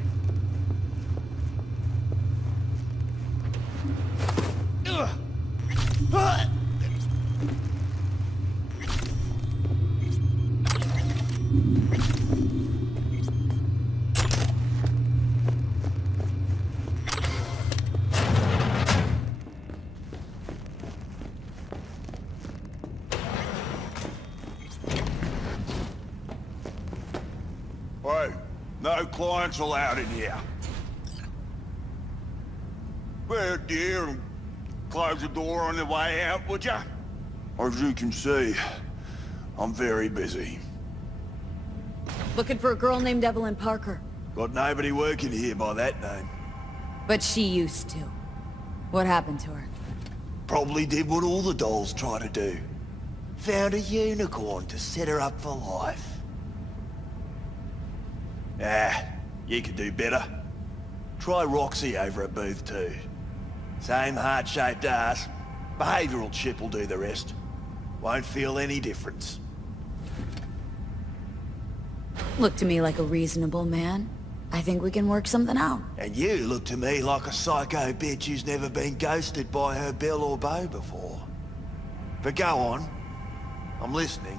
Hey, no clients allowed in here. Well, dear, close the door on the way out, would ya? As you can see, I'm very busy. Looking for a girl named Evelyn Parker. Got nobody working here by that name. But she used to. What happened to her? Probably did what all the dolls try to do. Found a unicorn to set her up for life. You could do better. Try Roxy over at booth 2. Same heart-shaped ass. Behavioural chip will do the rest. Won't feel any difference. Look to me like a reasonable man. I think we can work something out. And you look to me like a psycho bitch who's never been ghosted by her bill or beau before. But go on. I'm listening.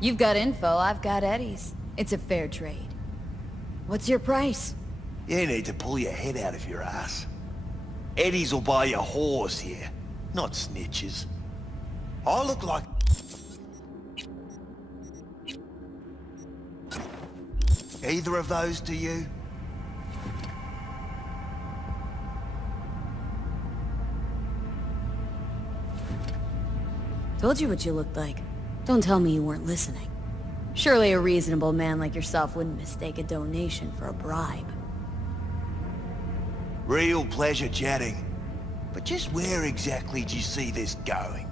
You've got info, I've got Eddie's. It's a fair trade. What's your price? You need to pull your head out of your ass. Eddie's will buy you whores here, not snitches. I look like... Either of those to you? Told you what you looked like. Don't tell me you weren't listening. Surely a reasonable man like yourself wouldn't mistake a donation for a bribe. Real pleasure chatting. But just where exactly do you see this going?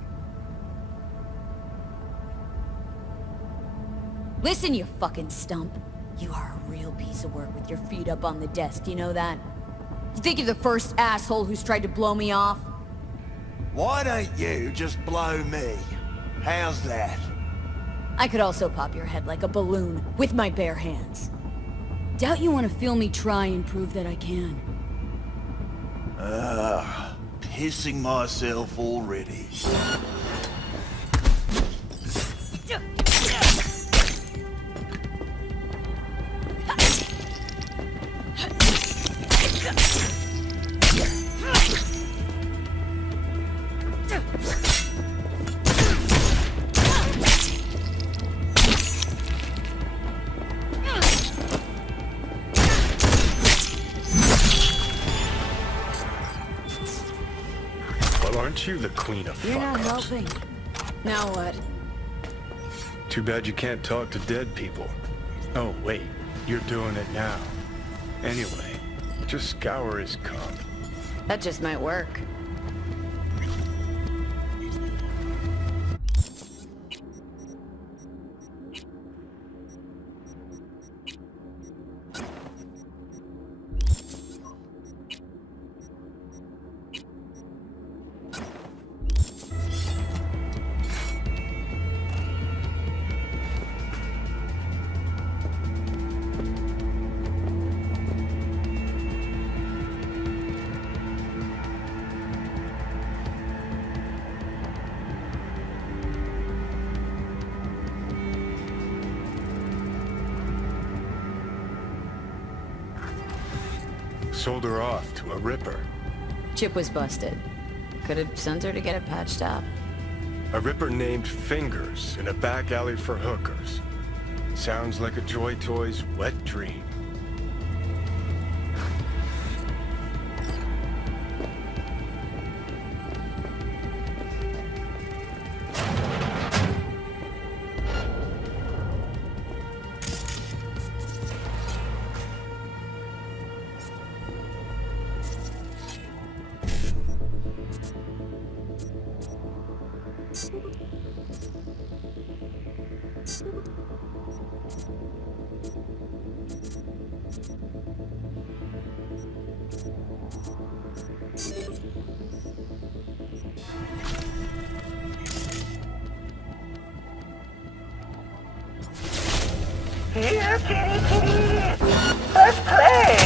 Listen, you fucking stump. You are a real piece of work with your feet up on the desk, you know that? You think you're the first asshole who's tried to blow me off? Why don't you just blow me? How's that? I could also pop your head like a balloon with my bare hands. Doubt you want to feel me try and prove that I can. Pissing myself already. Aren't you the queen of You're not fuck-ups? helping. Now what? Too bad you can't talk to dead people. Oh, wait. You're doing it now. Anyway, just scour his comp. That just might work. Sold her off to a ripper. Chip was busted. Could have sent her to get it patched up. A ripper named Fingers in a back alley for hookers. Sounds like a Joy Toy's wet dream. Here, kitty, kitty! Let's play!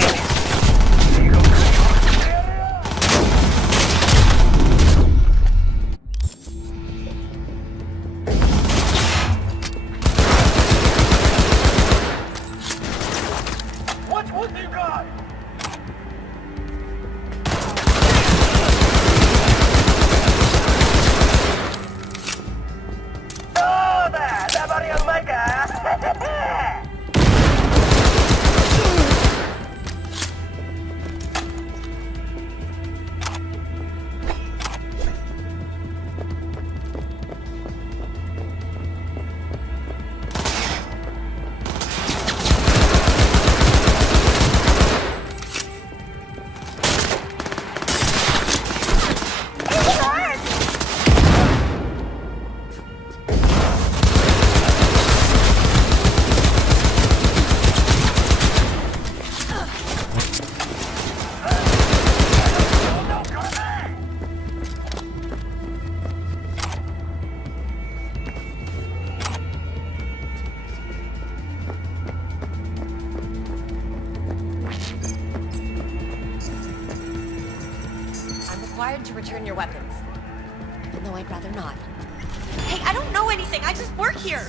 What you got? Oh, there! Nobody will make her! return your weapons. Even though I'd rather not. Hey, I don't know anything. I just work here.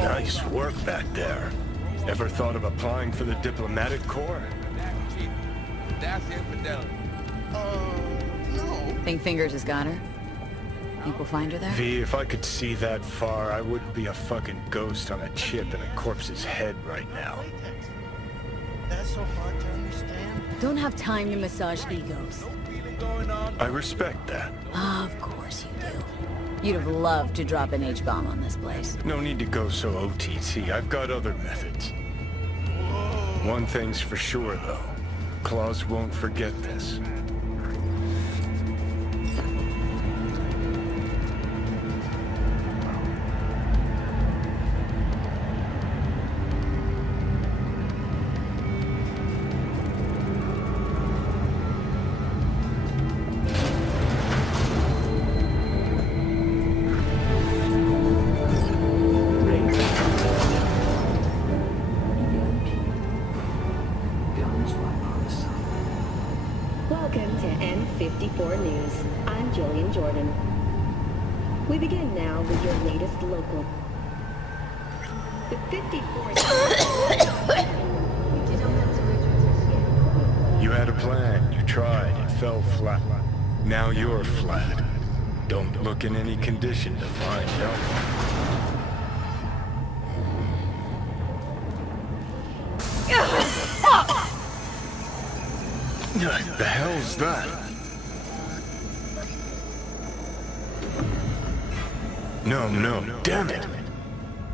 Nice work back there. Ever thought of applying for the diplomatic corps? That's infidelity. No. Think Fingers has got her? Think we'll find her there? V, if I could see that far, I wouldn't be a fucking ghost on a chip in a corpse's head right now. That's so hard to understand. Don't have time to massage egos. I respect that. Of course you do. You'd have loved to drop an H-bomb on this place. No need to go so OTT. I've got other methods. One thing's for sure, though. Claus won't forget this. Welcome to N54 News. I'm Jillian Jordan. We begin now with your latest local. The 54th... You had a plan, you tried, it fell flat. Now you're flat. Don't look in any condition to find out. What the hell's that? No, damn it!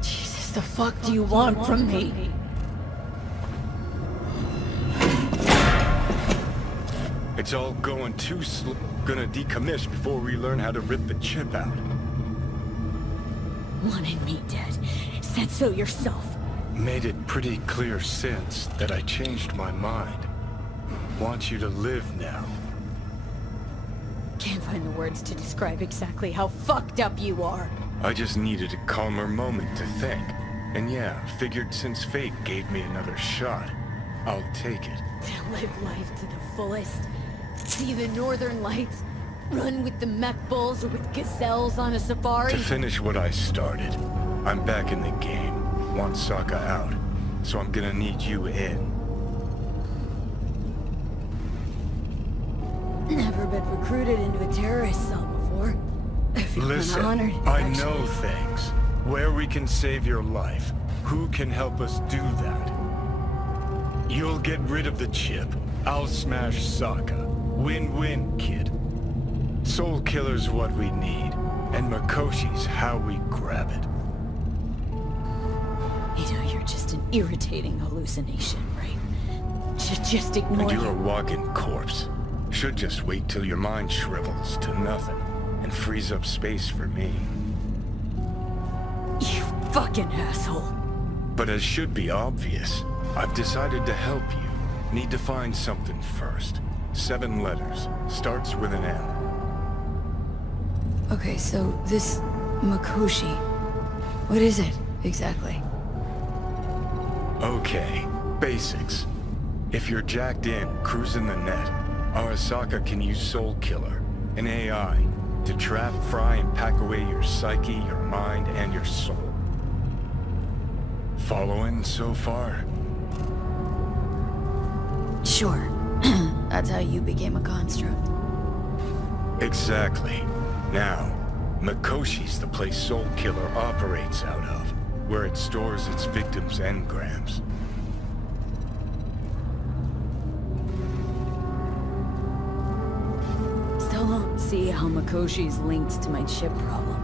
Jesus, the fuck do you want from me? It's all going too slow. Gonna decommission before we learn how to rip the chip out. Wanted me dead. Said so yourself. Made it pretty clear since that I changed my mind. Want you to live now. Can't find the words to describe exactly how fucked up you are. I just needed a calmer moment to think. And yeah, figured since fate gave me another shot, I'll take it. To live life to the fullest. See the northern lights. Run with the mech bulls or with gazelles on a safari. To finish what I started, I'm back in the game. Want Sokka out, so I'm gonna need you in. Never been recruited into a terrorist cell before. I feel Listen, honored. I know things. Where we can save your life. Who can help us do that? You'll get rid of the chip. I'll smash Sokka. Win-win, kid. Soul Killer's what we need, and Makoshi's how we grab it. You know, you're just an irritating hallucination, right? Just ignore And you're you. a walking corpse. Should just wait till your mind shrivels to nothing and frees up space for me. You fucking asshole. But as should be obvious, I've decided to help you. Need to find something first. 7 letters. Starts with an M. Okay, so this Makoshi, what is it exactly? Okay, basics. If you're jacked in, cruising the net, Arasaka can use Soul Killer, an AI, to trap, fry, and pack away your psyche, your mind, and your soul. Following so far? Sure. That's how you became a construct. Exactly. Now, Makoshi's the place Soul Killer operates out of, where it stores its victims' engrams. Still don't see how Makoshi's linked to my chip problem.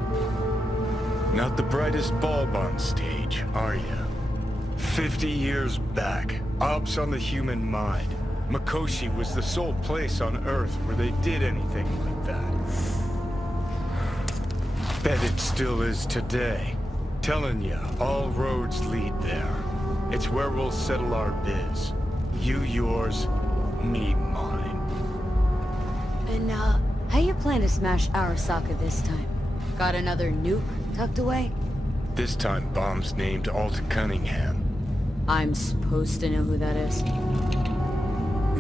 Not the brightest bulb on stage, are you? 50 years back, ops on the human mind. Mikoshi was the sole place on Earth where they did anything like that. Bet it still is today. Telling ya, all roads lead there. It's where we'll settle our biz. You yours, me mine. And, how you plan to smash Arasaka this time? Got another nuke tucked away? This time bomb's named Alta Cunningham. I'm supposed to know who that is.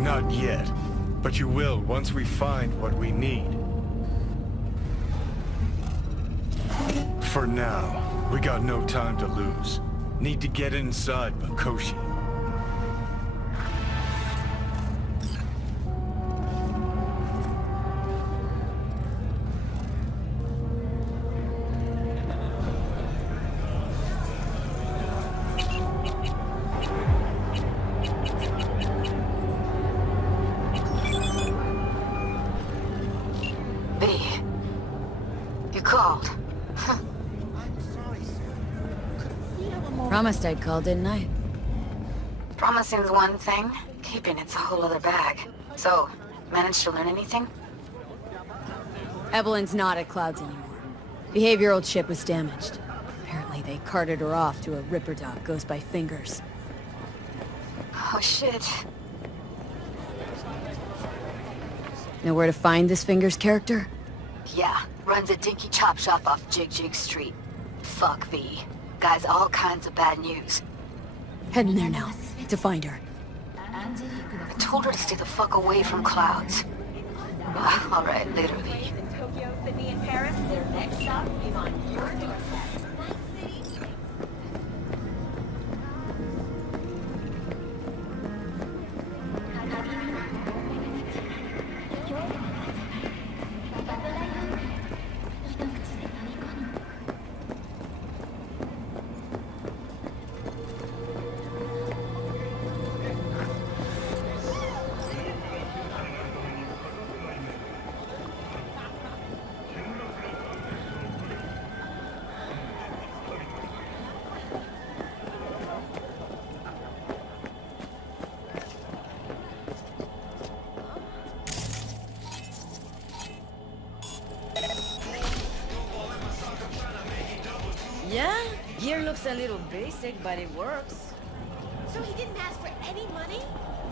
Not yet, but you will once we find what we need. For now, we got no time to lose. Need to get inside Mikoshi. Promised I'd call, didn't I? Promising's one thing, keeping it's a whole other bag. So, managed to learn anything? Evelyn's not at Clouds anymore. Behavioral chip was damaged. Apparently they carted her off to a Ripper dog goes by Fingers. Oh shit. Know where to find this Fingers character? Yeah, runs a dinky chop shop off Jig Jig Street. Fuck V. Guy's all kinds of bad news. Heading there now, to find her. I told her to stay the fuck away from Clouds. Alright, later, V. Tokyo, Sydney, and Paris, their next stop is on your doorstep. Yeah, gear looks a little basic, but it works. So he didn't ask for any money?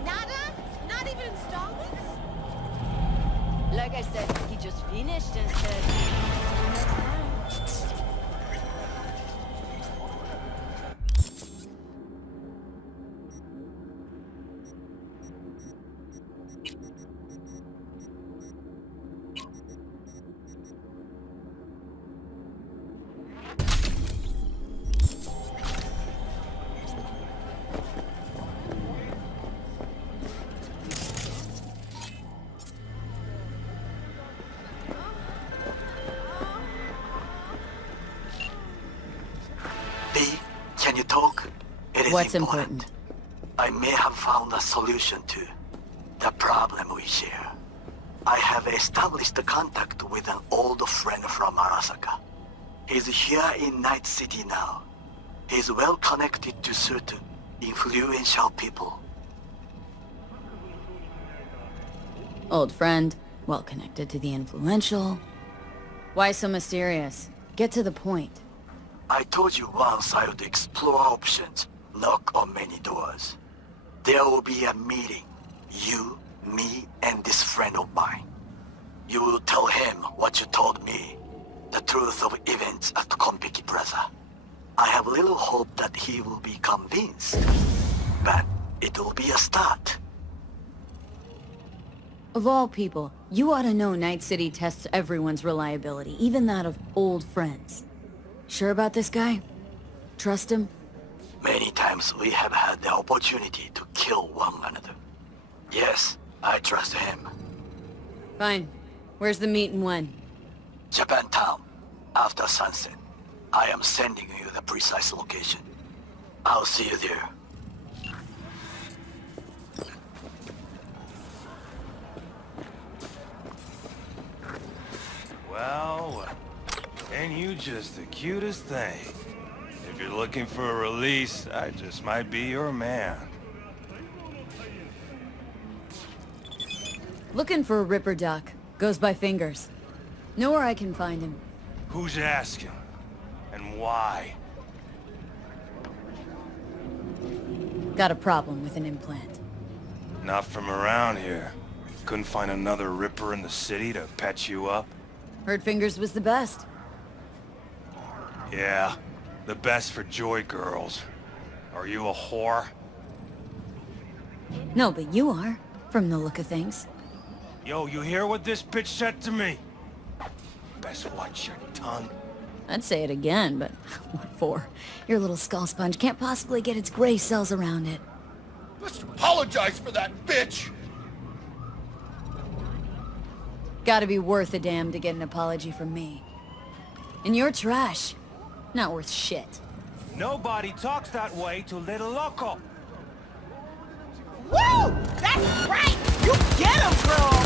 Nada? Not even installments? Like I said, he just finished and said, next time. Can you talk? It is What's important. I may have found a solution to the problem we share. I have established a contact with an old friend from Arasaka. He's here in Night City now. He's well connected to certain influential people. Old friend, well connected to the influential. Why so mysterious? Get to the point. I told you once I would explore options, knock on many doors. There will be a meeting. You, me, and this friend of mine. You will tell him what you told me. The truth of events at Konpeki Plaza. I have little hope that he will be convinced. But it will be a start. Of all people, you ought to know Night City tests everyone's reliability, even that of old friends. Sure about this guy? Trust him? Many times we have had the opportunity to kill one another. Yes, I trust him. Fine. Where's the meet and when? Japantown, after sunset. I am sending you the precise location. I'll see you there. Well, can you You just the cutest thing. If you're looking for a release, I just might be your man. Looking for a ripper duck. Goes by Fingers. Know where I can find him. Who's asking? And why? Got a problem with an implant. Not from around here. Couldn't find another ripper in the city to patch you up? Heard Fingers was the best. Yeah, the best for joy girls. Are you a whore? No, but you are, from the look of things. Yo, you hear what this bitch said to me? Best watch your tongue. I'd say it again, but what for? Your little skull sponge can't possibly get its gray cells around it. Let's apologize for that, bitch! Gotta be worth a damn to get an apology from me. And you're trash. Not worth shit. Nobody talks that way to Little Loco. Woo! That's right! You get him, girl!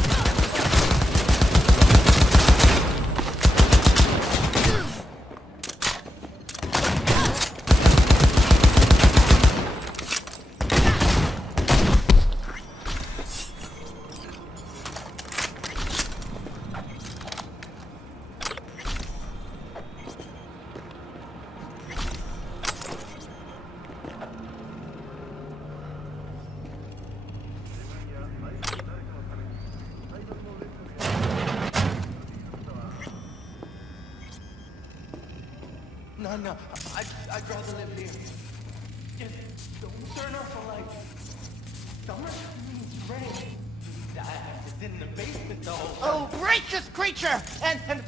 No, I'd rather live here. Just don't turn off the lights. Summer means rain. It's in the basement though. Oh, gracious creature! And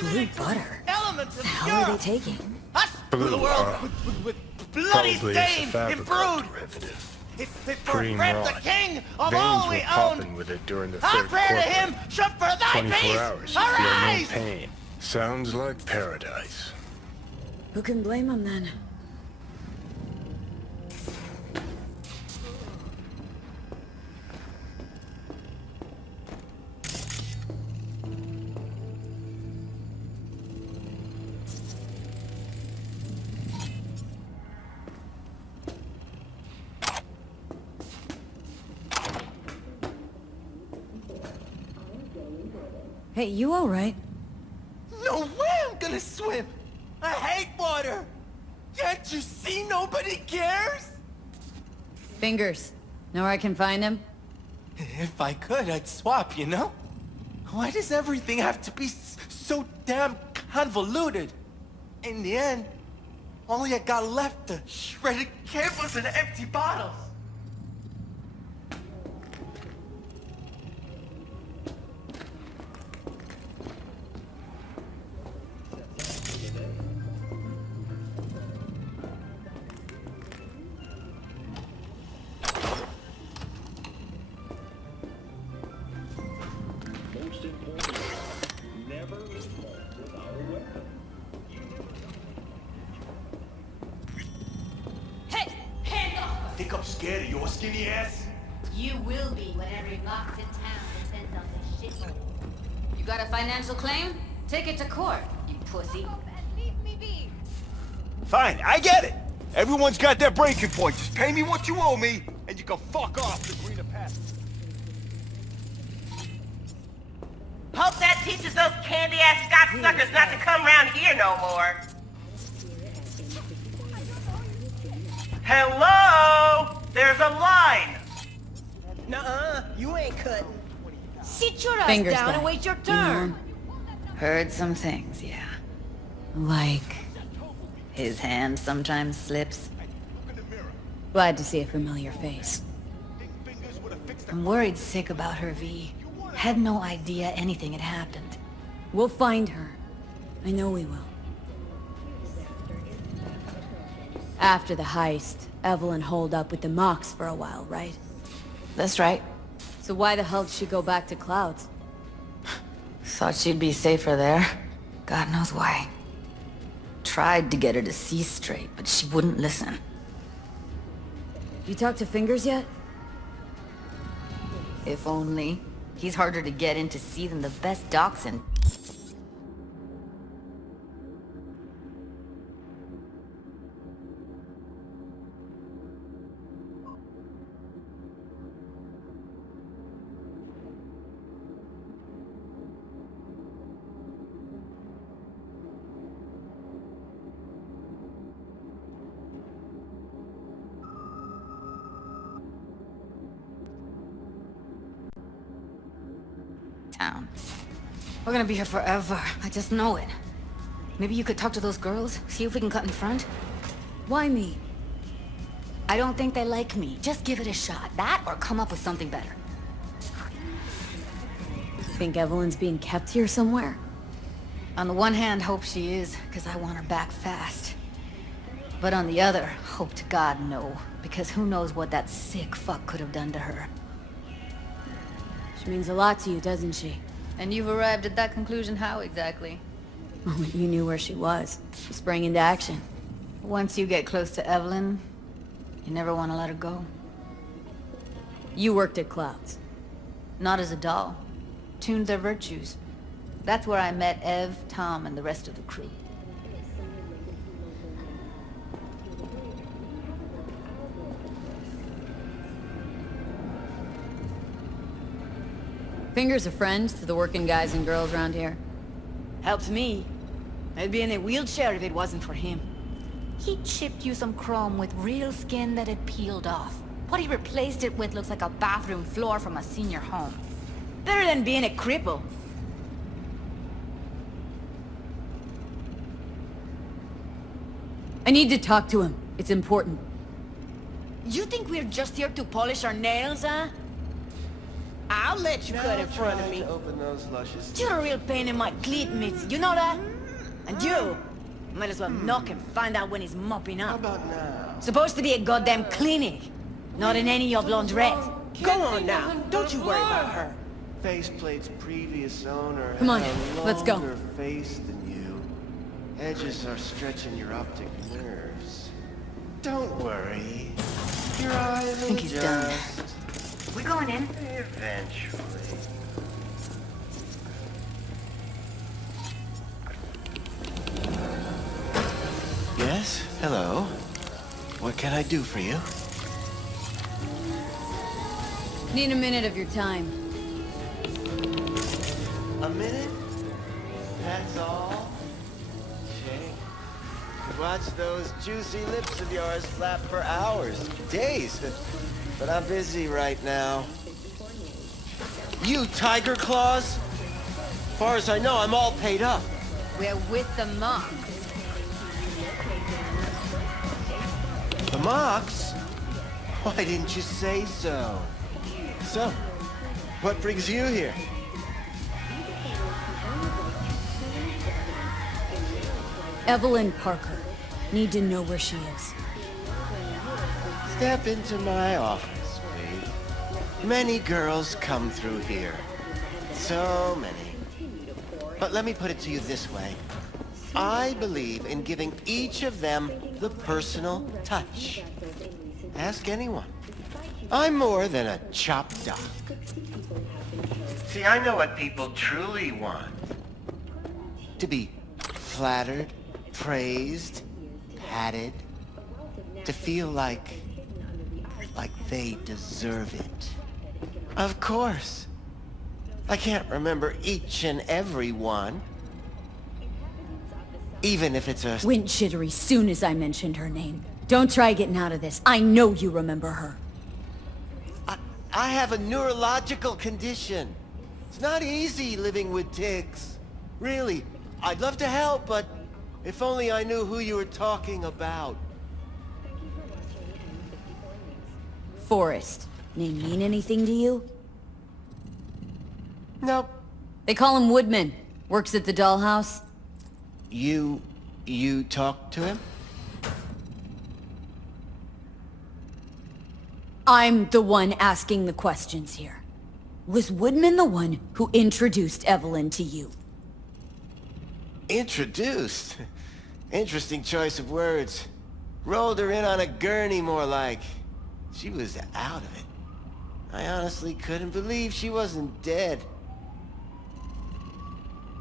Blue butter. elements of The hell are Europe. they taking? Us Blue the world rock. with bloody Probably it's a stains Fabricant and brood. derivative. If for Cream Fred the rot. king of Veins all were we popping own, with it during the our third prayer to quarter. him shall for thy 24 peace hours, you arise! feel no pain. Sounds like paradise. Who can blame him then? Hey, you all right? No way I'm gonna swim! I hate water! Can't you see nobody cares? Fingers. Know where I can find him? If I could, I'd swap, you know? Why does everything have to be so damn convoluted? In the end, all I got left are shredded cables and empty bottles. Hey, hand off! Think I'm scared of your skinny ass? You will be when every box in town depends on this shithole. You got a financial claim? Take it to court, you pussy. Leave me be. Fine, I get it. Everyone's got their breaking point. Just pay me what you owe me, and you can fuck off to greener pastures. Hope that teaches those candy-ass cocksuckers not to come round here no more. Hello? There's a line. Nuh-uh, you ain't cutting. Sit your ass Fingers down back, and wait your you know? turn. Heard some things, yeah. Like... His hand sometimes slips. Glad to see a familiar face. I'm worried sick about her, V. Had no idea anything had happened. We'll find her. I know we will. After the heist, Evelyn holed up with the Mox for a while, right? That's right. So why the hell did she go back to Clouds? Thought she'd be safer there. God knows why. Tried to get her to see straight, but she wouldn't listen. You talked to Fingers yet? If only. He's harder to get in to see than the best dachshund. town. We're gonna be here forever. I just know it. Maybe you could talk to those girls, see if we can cut in front? Why me? I don't think they like me. Just give it a shot. That or come up with something better. Think Evelyn's being kept here somewhere? On the one hand, hope she is, because I want her back fast. But on the other, hope to God no, because who knows what that sick fuck could have done to her. She means a lot to you, doesn't she? And you've arrived at that conclusion how exactly? The moment you knew where she was, she sprang into action. Once you get close to Evelyn, you never want to let her go. You worked at Clouds. Not as a doll. Tuned their virtues. That's where I met Ev, Tom, and the rest of the crew. Finger's a friend to the working guys and girls around here. Helps me. I'd be in a wheelchair if it wasn't for him. He chipped you some chrome with real skin that had peeled off. What he replaced it with looks like a bathroom floor from a senior home. Better than being a cripple. I need to talk to him. It's important. You think we're just here to polish our nails, huh? I'll let you cut in front of me. Open those luscious. You're a real pain in my cleat, Mitzi. You know that? And you might as well knock and find out when he's mopping up. How about now? Supposed to be a goddamn clinic, not in any of your laundrette. Go on now. Don't you worry about her. Faceplate's previous owner Come on, had a let's go. longer face than you. Edges are stretching your optic nerves. Don't worry. Your eyes I think he's done. adjust. We going in? Eventually. Yes? Hello? What can I do for you? Need a minute of your time. A minute? That's all? Shame. Could watch those juicy lips of yours flap for hours, days. But I'm busy right now. You tiger claws? Far as I know, I'm all paid up. We're with the monks. The Mox? Why didn't you say so? So, what brings you here? Evelyn Parker. Need to know where she is. Step into my office, please. Many girls come through here. So many. But let me put it to you this way. I believe in giving each of them the personal touch. Ask anyone. I'm more than a chopped dog. See, I know what people truly want. To be flattered, praised, patted. To feel like they deserve it. Of course. I can't remember each and every one. Even if it's a... Went jittery soon as I mentioned her name. Don't try getting out of this. I know you remember her. I have a neurological condition. It's not easy living with tics. Really, I'd love to help, but if only I knew who you were talking about. Forrest. Name mean anything to you? Nope. They call him Woodman. Works at the dollhouse. You talked to him? I'm the one asking the questions here. Was Woodman the one who introduced Evelyn to you? Introduced? Interesting choice of words. Rolled her in on a gurney, more like. She was out of it. I honestly couldn't believe she wasn't dead.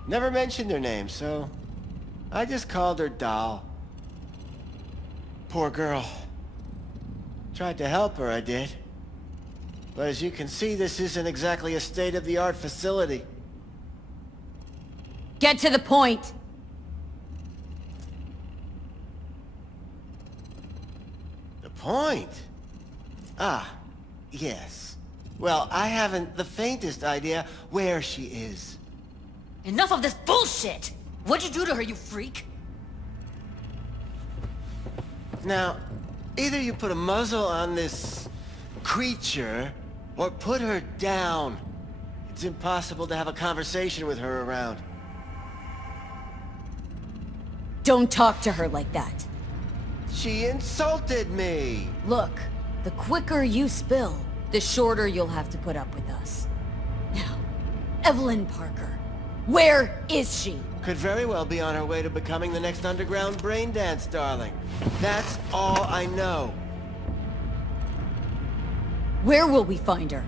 Never mentioned her name, so I just called her Doll. Poor girl. Tried to help her, I did. But as you can see, this isn't exactly a state-of-the-art facility. Get to the point! The point? Ah, yes. Well, I haven't the faintest idea where she is. Enough of this bullshit! What'd you do to her, you freak? Now, either you put a muzzle on this creature, or put her down. It's impossible to have a conversation with her around. Don't talk to her like that. She insulted me! Look, the quicker you spill, the shorter you'll have to put up with us. Now, Evelyn Parker, where is she? Could very well be on her way to becoming the next underground brain dance darling. That's all I know. Where will we find her?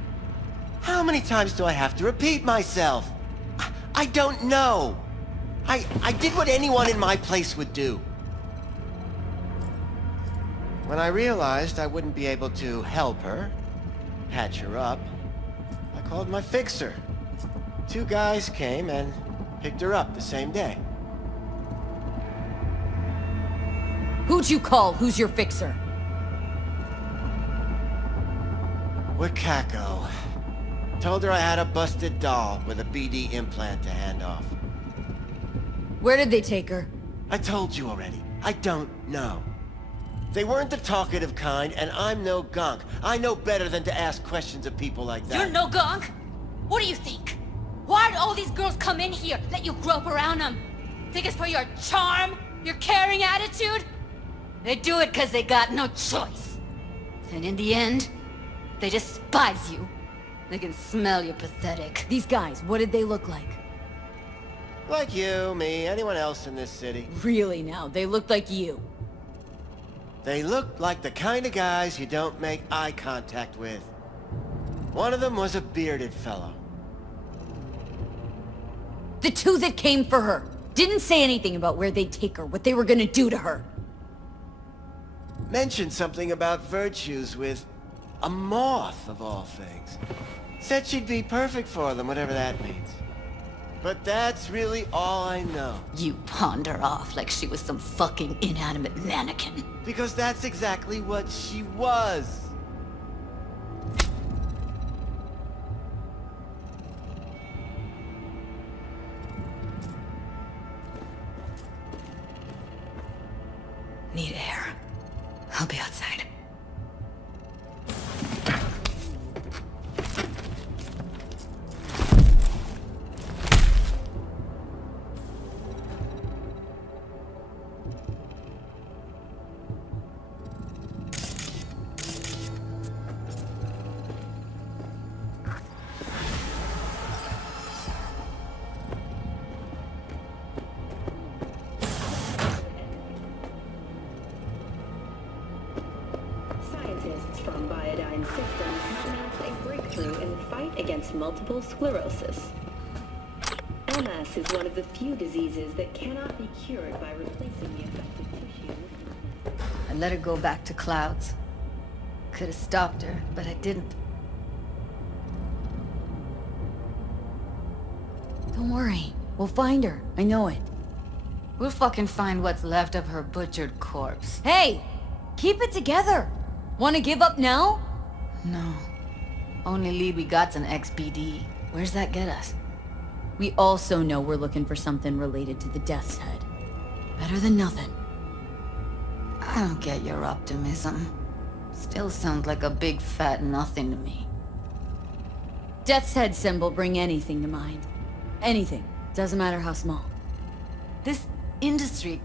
How many times do I have to repeat myself? I don't know. I did what anyone in my place would do. When I realized I wouldn't be able to help her, patch her up, I called my fixer. 2 guys came and picked her up the same day. Who'd you call? Who's your fixer? Wakako. Told her I had a busted doll with a BD implant to hand off. Where did they take her? I told you already. I don't know. They weren't the talkative kind, and I'm no gunk. I know better than to ask questions of people like that. You're no gunk? What do you think? Why'd all these girls come in here, let you grope around them? Think it's for your charm? Your caring attitude? They do it because they got no choice. And in the end, they despise you. They can smell you're pathetic. These guys, what did they look like? Like you, me, anyone else in this city. Really now, they looked like you. They looked like the kind of guys you don't make eye contact with. One of them was a bearded fellow. The 2 that came for her didn't say anything about where they'd take her, what they were gonna do to her. Mentioned something about virtues with a moth, of all things. Said she'd be perfect for them, whatever that means. But that's really all I know. You pawned her off like she was some fucking inanimate mannequin. Because that's exactly what she was. Need air. I'll be outside. Multiple sclerosis. MS is one of the few diseases that cannot be cured by replacing the affected tissue. I let her go back to Clouds. Could have stopped her, but I didn't. Don't worry, we'll find her. I know it. We'll fucking find what's left of her butchered corpse. Hey! Keep it together! Wanna give up now? No. Only lead we got's an XBD. Where's that get us? We also know we're looking for something related to the Death's Head. Better than nothing. I don't get your optimism. Still sounds like a big fat nothing to me. Death's Head symbol bring anything to mind. Anything. Doesn't matter how small. This industry...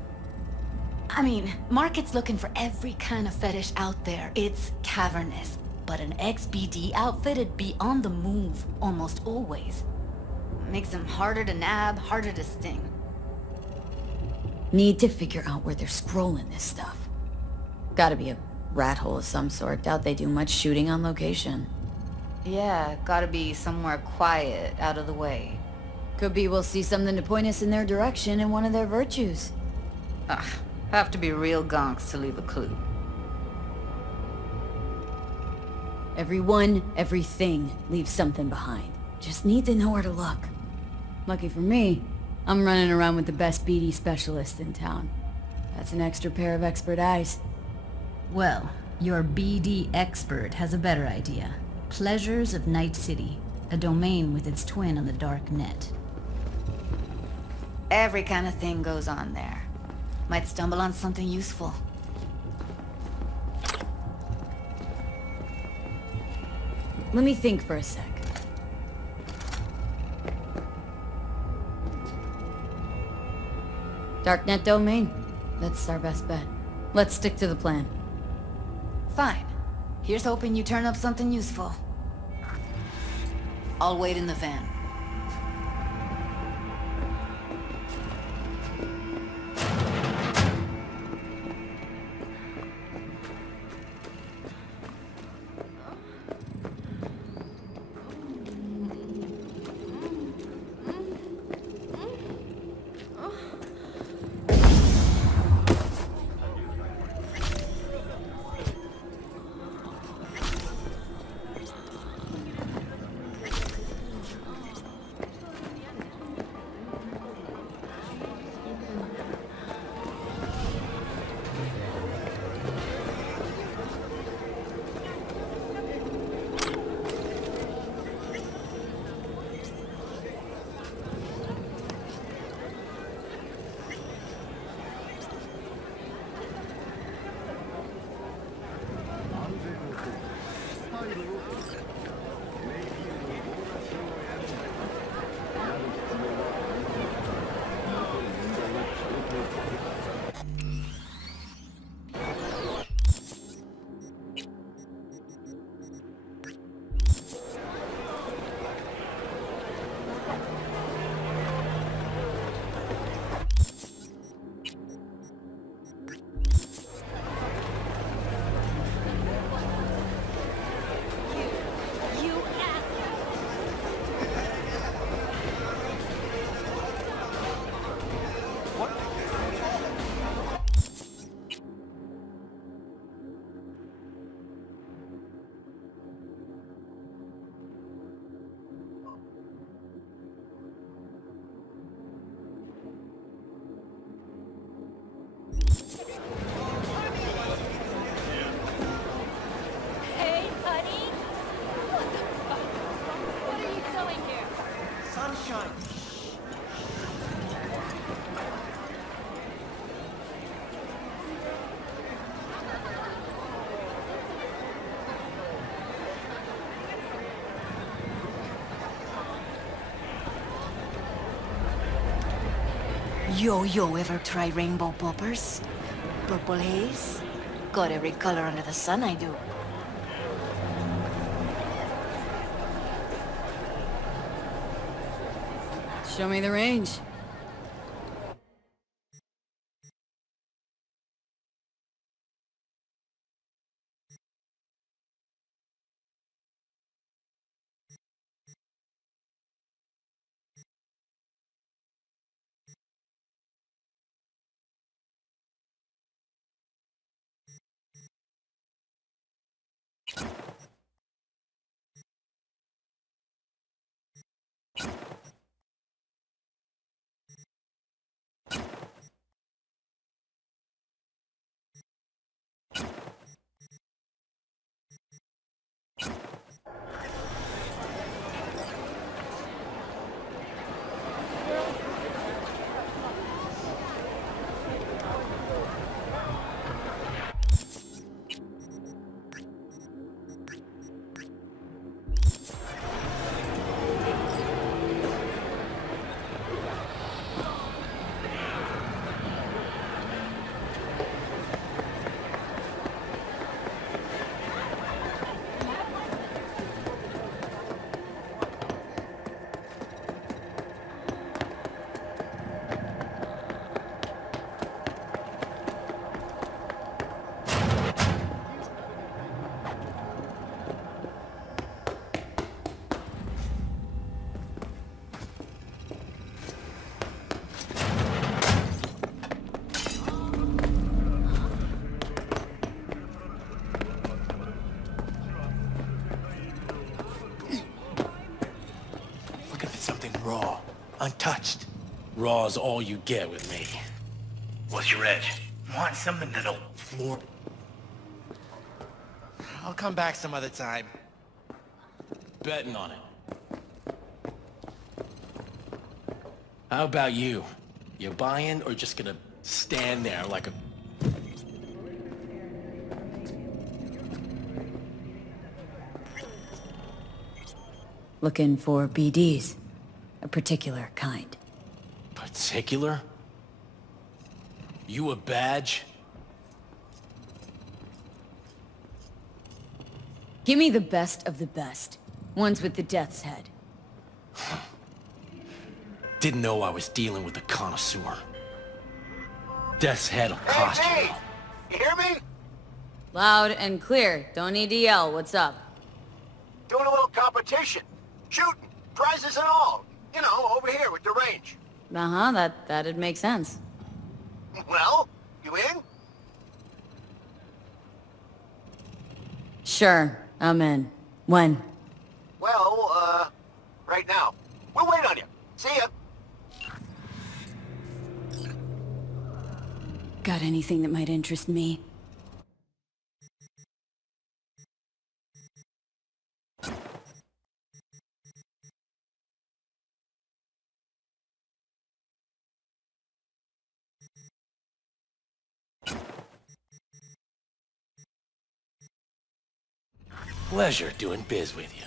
I mean, market's looking for every kind of fetish out there. It's cavernous. But an XBD outfit'd be on the move almost always. Makes them harder to nab, harder to sting. Need to figure out where they're scrolling this stuff. Gotta be a rat hole of some sort. Doubt they do much shooting on location. Yeah, gotta be somewhere quiet, out of the way. Could be we'll see something to point us in their direction in one of their virtues. Ugh, have to be real gonks to leave a clue. Everyone, everything leaves something behind. Just need to know where to look. Lucky for me, I'm running around with the best BD specialist in town. That's an extra pair of expert eyes. Well, your BD expert has a better idea. Pleasures of Night City, a domain with its twin on the dark net. Every kind of thing goes on there. Might stumble on something useful. Let me think for a sec. Darknet domain? That's our best bet. Let's stick to the plan. Fine. Here's hoping you turn up something useful. I'll wait in the van. Yo ever try rainbow poppers? Purple haze? Got every color under the sun, I do. Show me the range. Raw. Untouched. Raw's all you get with me. What's your edge? Want something that'll more... I'll come back some other time. betting on it. How about you? You buying or just gonna stand there like a... Looking for BDs. A particular kind. Particular? You a badge? Give me the best of the best. Ones with the death's head. Didn't know I was dealing with a connoisseur. Death's head'll cost you. Hey, you hear me? Loud and clear. Don't need to yell. What's up? Doing a little competition. Shooting. Prizes and all. You know, over here with the range. Uh-huh, that'd make sense. Well, you in? Sure, I'm in. When? Well, right now. We'll wait on you. See ya. Got anything that might interest me? Pleasure doing biz with you.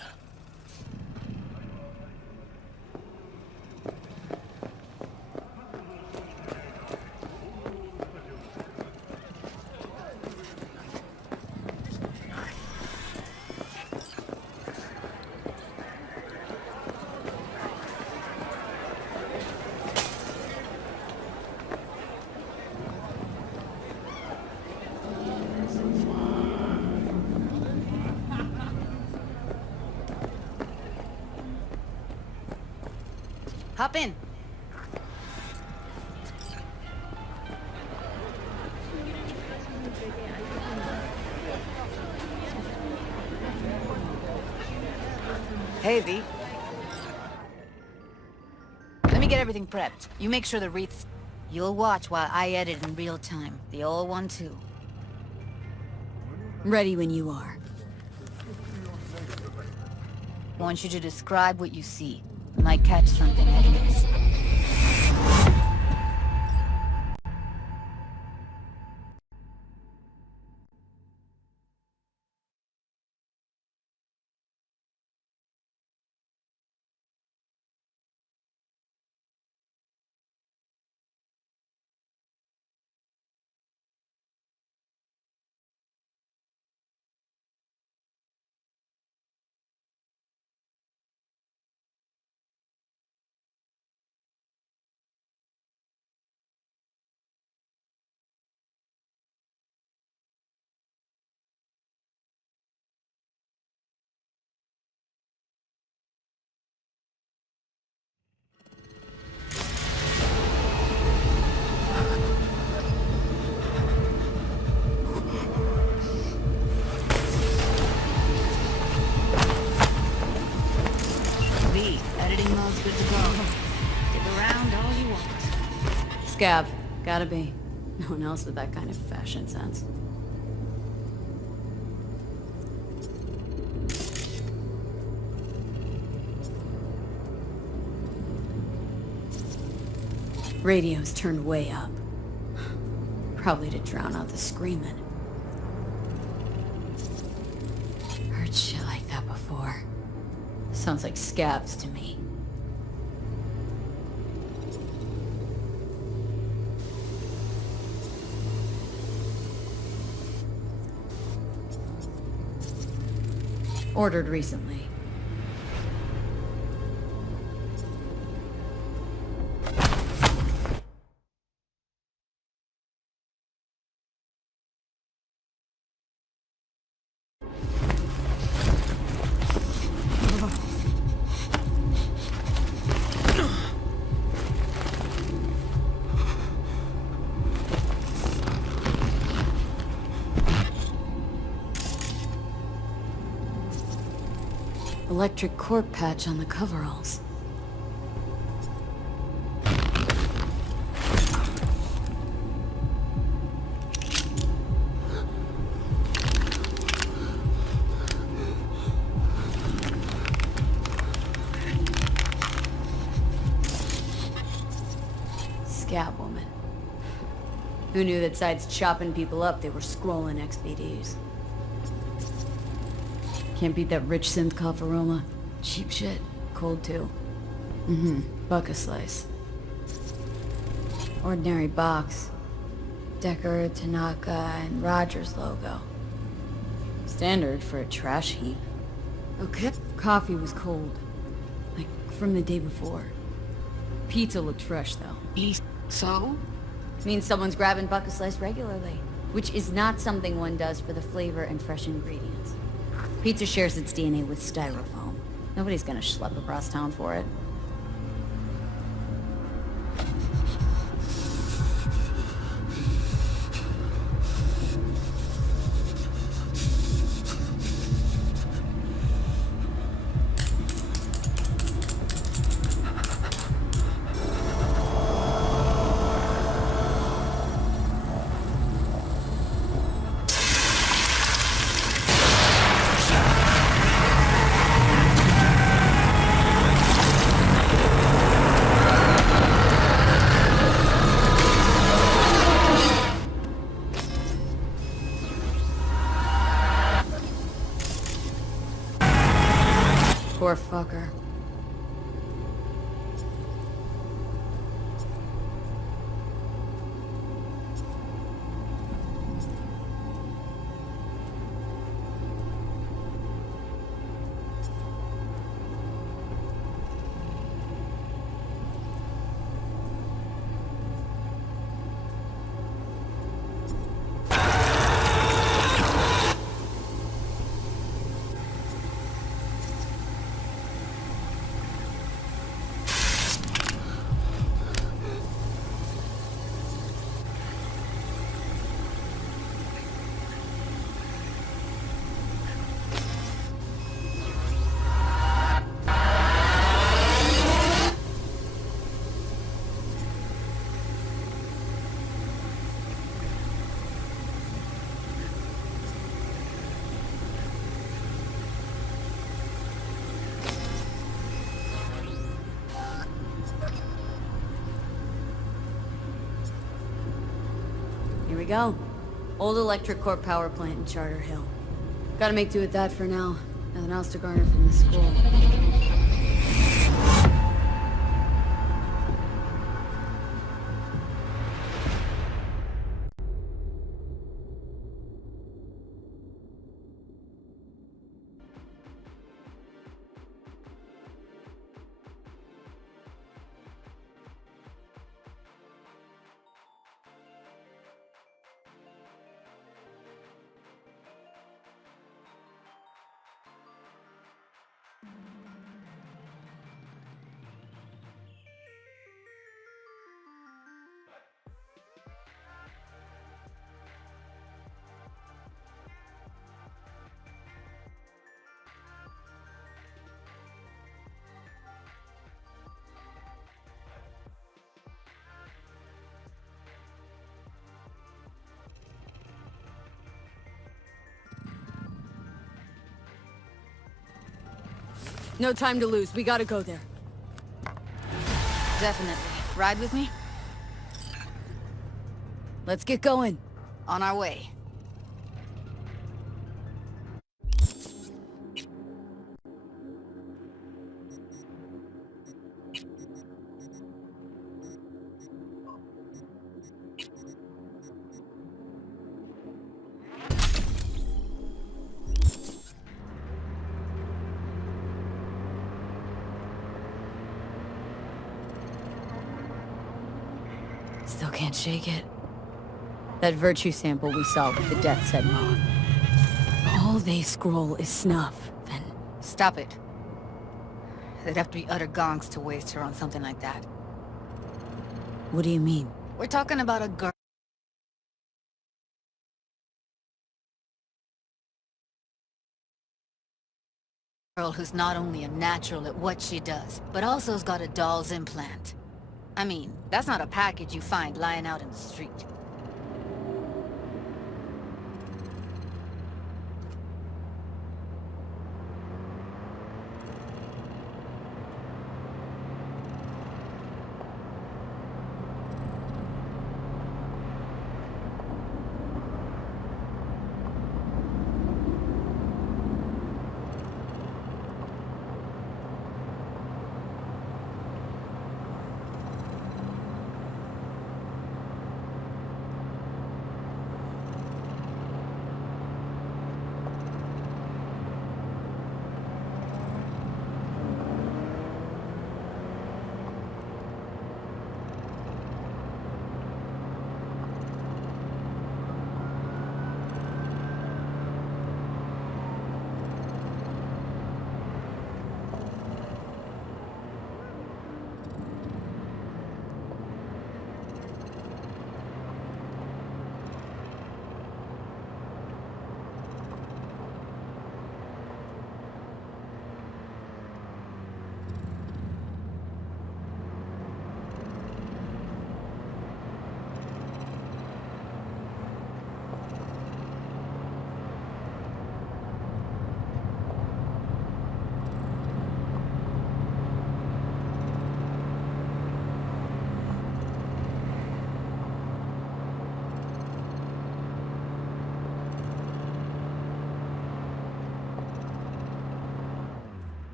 Hop in. Hey, V. Let me get everything prepped. You make sure the wreaths... You'll watch while I edit in real time. The old one, too. Ready when you are. I want you to describe what you see. Might catch something I miss. Good to go. Stick around all you want. Scab. Gotta be. No one else with that kind of fashion sense. Radio's turned way up. Probably to drown out the screaming. Heard shit like that before. Sounds like scabs to me. Ordered recently. Electric corp patch on the coveralls. Who knew that besides chopping people up, they were scrolling XBDs? Can't beat that rich synth cough aroma. Cheap shit. Cold too. Buck a slice. Ordinary box. Decker, Tanaka, and Rogers logo. Standard for a trash heap. Okay. Coffee was cold. Like, from the day before. Pizza looked fresh, though. So? Means someone's grabbing buck a slice regularly. Which is not something one does for the flavor and fresh ingredients. Pizza shares its DNA with styrofoam. Nobody's gonna schlep across town for it. Poor fucker. Here we go. Old electric core power plant in Charter Hill. Gotta make do with that for now. Nothing else to garner from the school. No time to lose. We gotta go there. Definitely. Ride with me? Let's get going. On our way. Still can't shake it. That virtue sample we saw with the death's head moth. If all they scroll is snuff, then... Stop it. They'd have to be utter gonks to waste her on something like that. What do you mean? We're talking about a girl who's not only a natural at what she does, but also has got a doll's implant. I mean, that's not a package you find lying out in the street.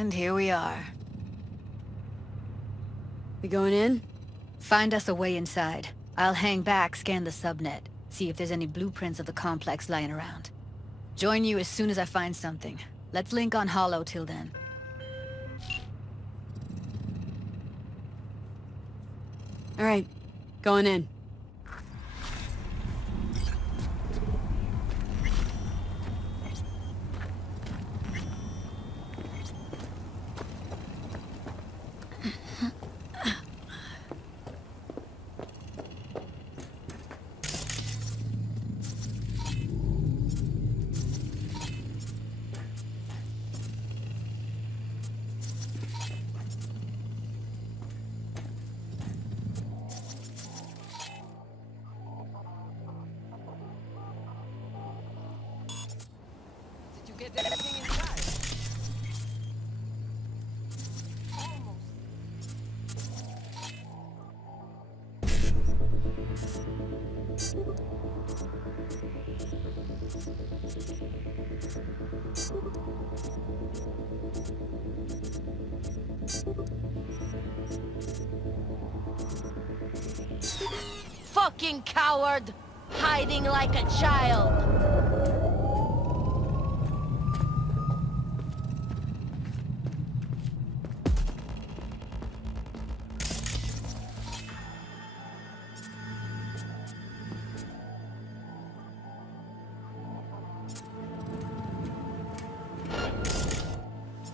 And here we are. We going in? Find us a way inside. I'll hang back, scan the subnet, see if there's any blueprints of the complex lying around. Join you as soon as I find something. Let's link on Hollow till then. All right, going in. Get everything inside. Fucking coward! Hiding like a child!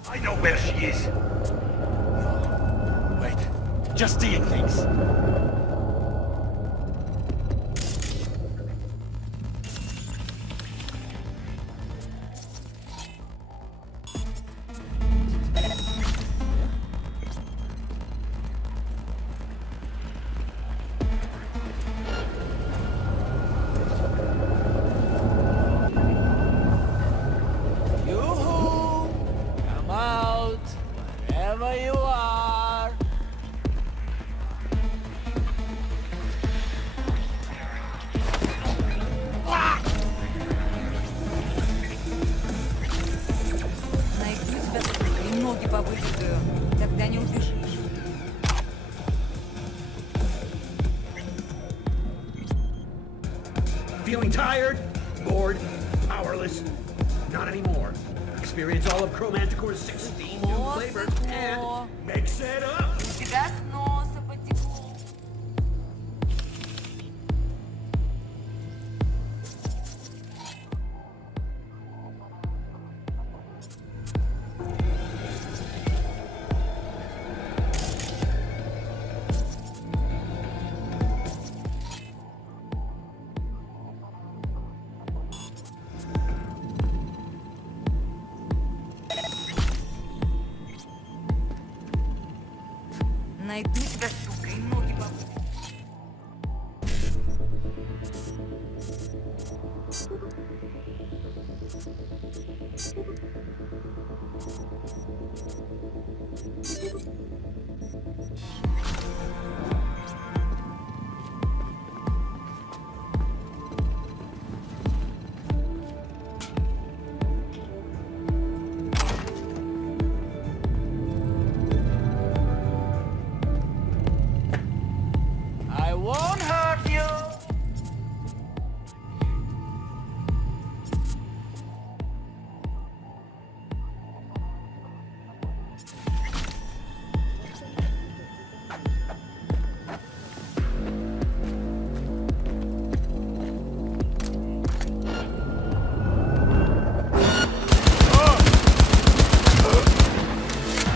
I know where she is. Wait, just seeing things. Feeling tired? Bored? Powerless? Not anymore. Experience all of Chromanticore's 16 new flavors and mix it up! Найду тебя, сука, и ноги побью.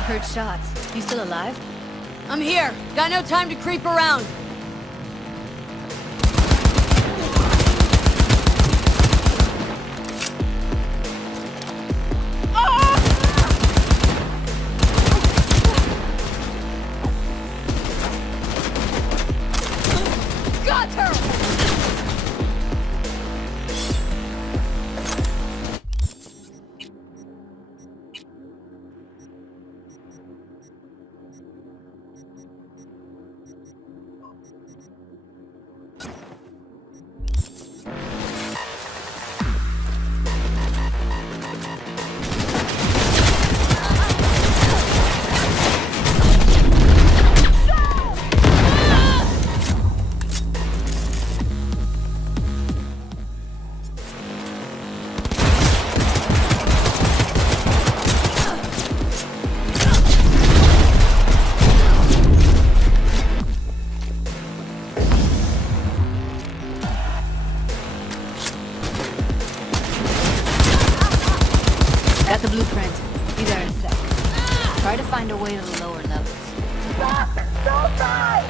Heard shots. You still alive? I'm here. Got no time to creep around. Got her! friend. Be there in a sec. Try to find a way to the lower levels. Stop! Don't die!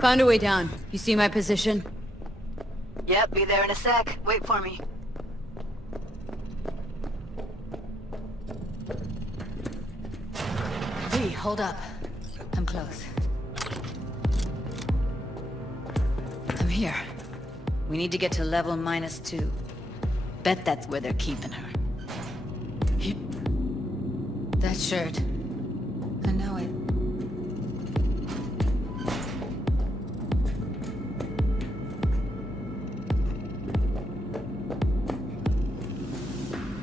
Found a way down. You see my position? Yep, be there in a sec. Wait for me. Hey, hold up. I'm close. I'm here. We need to get to level -2. Bet that's where they're keeping her. That shirt. I know it.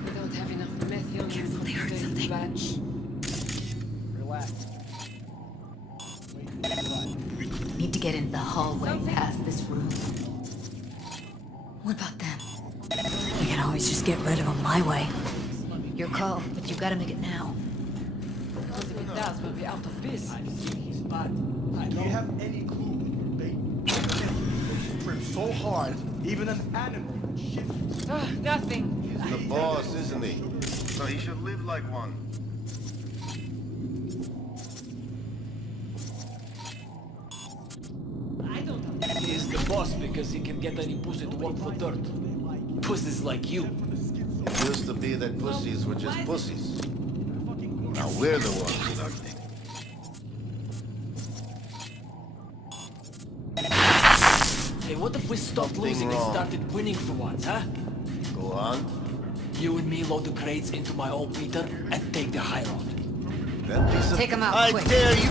We don't have enough methane. Careful, they heard something. Relax. Need to get in the hallway past this room. What about them? I can always just get rid of them my way. Your call, but you gotta make it now. Because if it does, we'll be out of business. Do you have any clue? They trim so hard, even an animal would shift. Nothing. He's the boss, isn't he? So he should live like one. He's the boss because he can get any pussy to work for dirt. Pussies like you. It used to be that pussies were just pussies. Now we're the ones that are... Hey, what if we stopped losing and started winning for once, huh? Go on. You and me load the crates into my old beater and take the high road. That piece of... Take him out, I quick. dare you!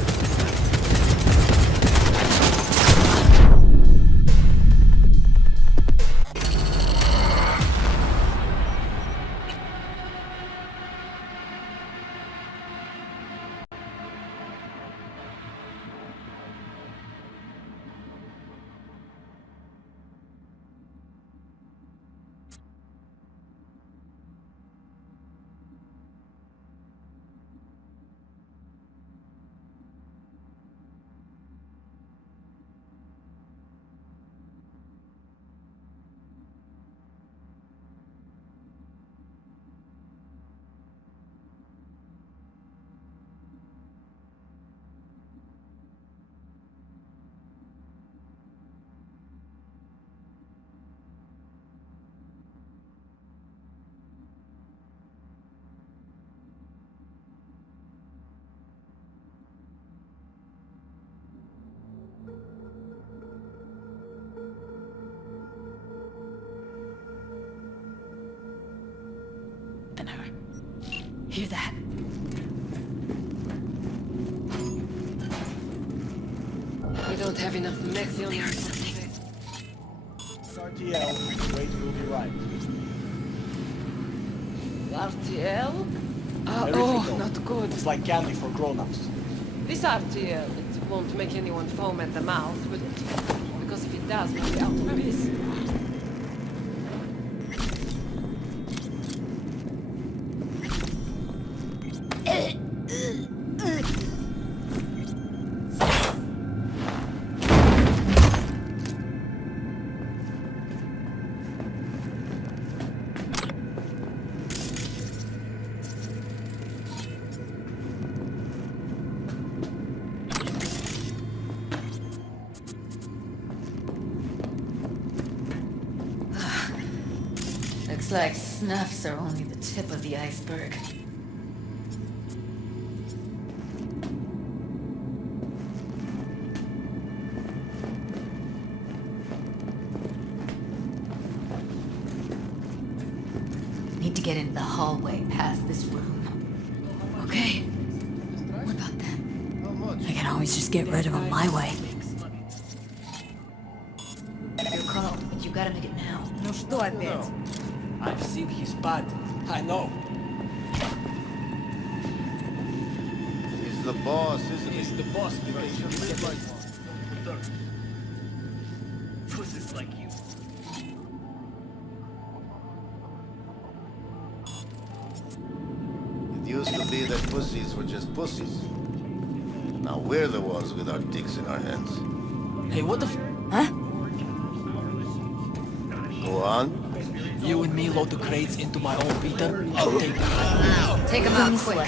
Hear that? We don't have enough methane. They heard something. RTL, wait, we'll be right. RTL? Everything Not good. It's like candy for grown-ups. This RTL, it won't make anyone foam at the mouth, will it? Because if it does, we'll be out of business. Looks like snuffs are only the tip of the iceberg. Need to get into the hallway past this room. Okay. What about them? I can always just get rid of them my way. Your call, but you gotta make it now. No что опять? I've seen his bud. I know. He's the boss, isn't he? He's the boss because you get like pussies like you. It used to be that pussies were just pussies. Now we're the ones with our dicks in our hands. Hey, what the Huh? Go on. You and me load the crates into my own beater. I'll take them. Take them out quick.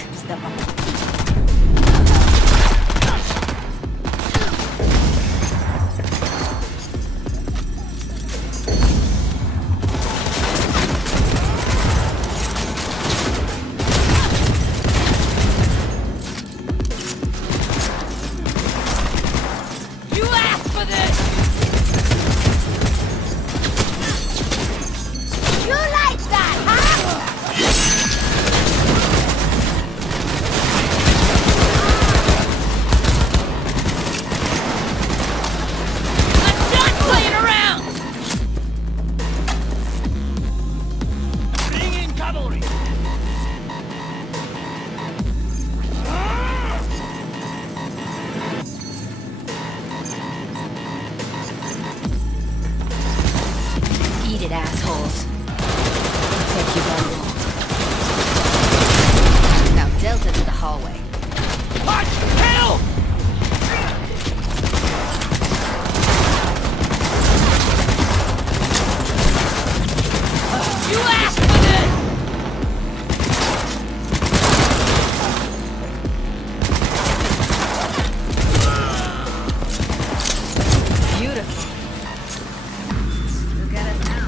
You asked for this! You like that, huh? I'm done playing around! Bring in cavalry. Eat it, assholes. Take you very long. Now Delta to the hallway. Watch! Help! You asked for this! Beautiful. Look at us now.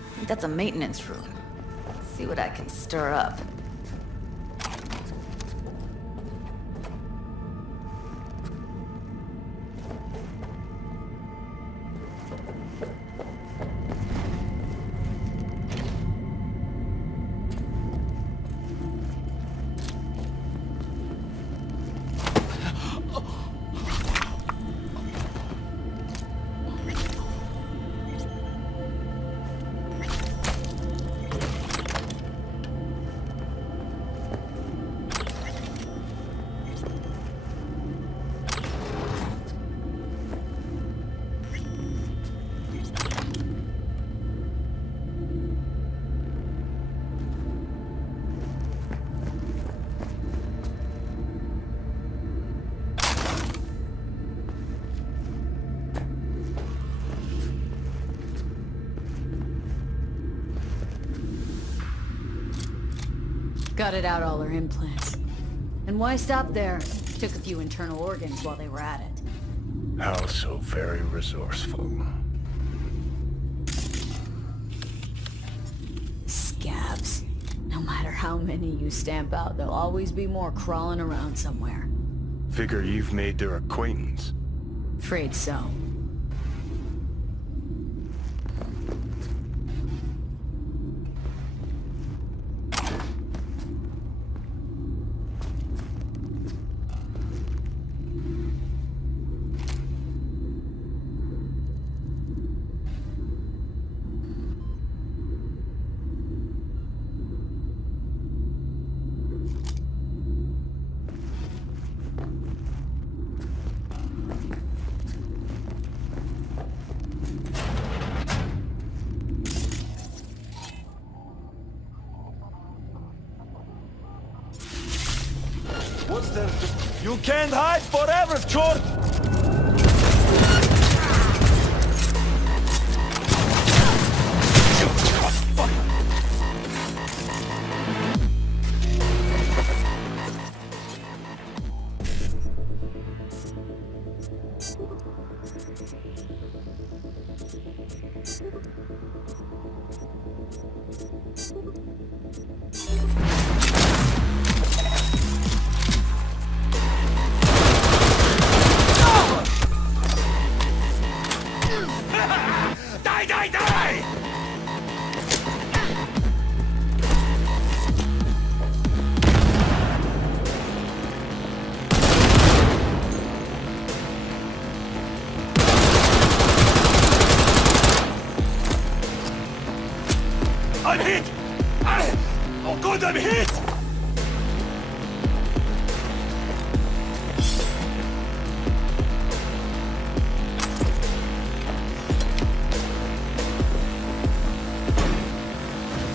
I think that's a maintenance room. See what I can stir up. Gutted out all her implants. And why stop there? Took a few internal organs while they were at it. How so very resourceful. Scabs. No matter how many you stamp out, there'll always be more crawling around somewhere. Figure you've made their acquaintance. Afraid so. better. You can't hide forever, Chort! I'm hit! Oh god, I'm hit!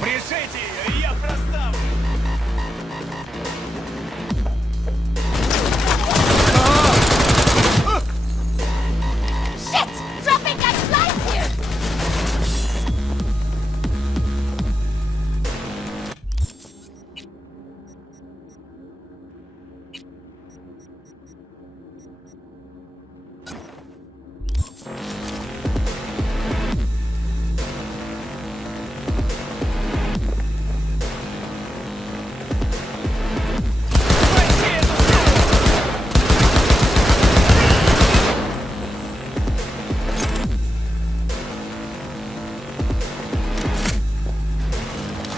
Приезжайте, я проставлю! Shit! Dropping that flies here!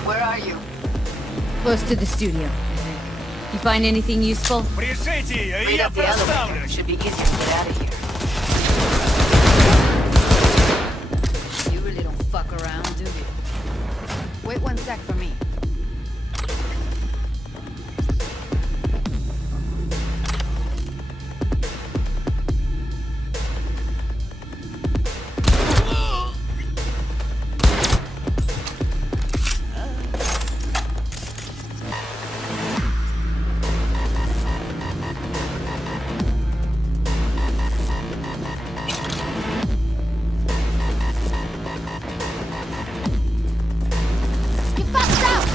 Where are you? Close to the studio, I think. You find anything useful? Приезжайте, Read я up the проставлю! elevator. Should be easier to get out of here. You really don't fuck around, do you? Wait 1 sec for me. You fucked out!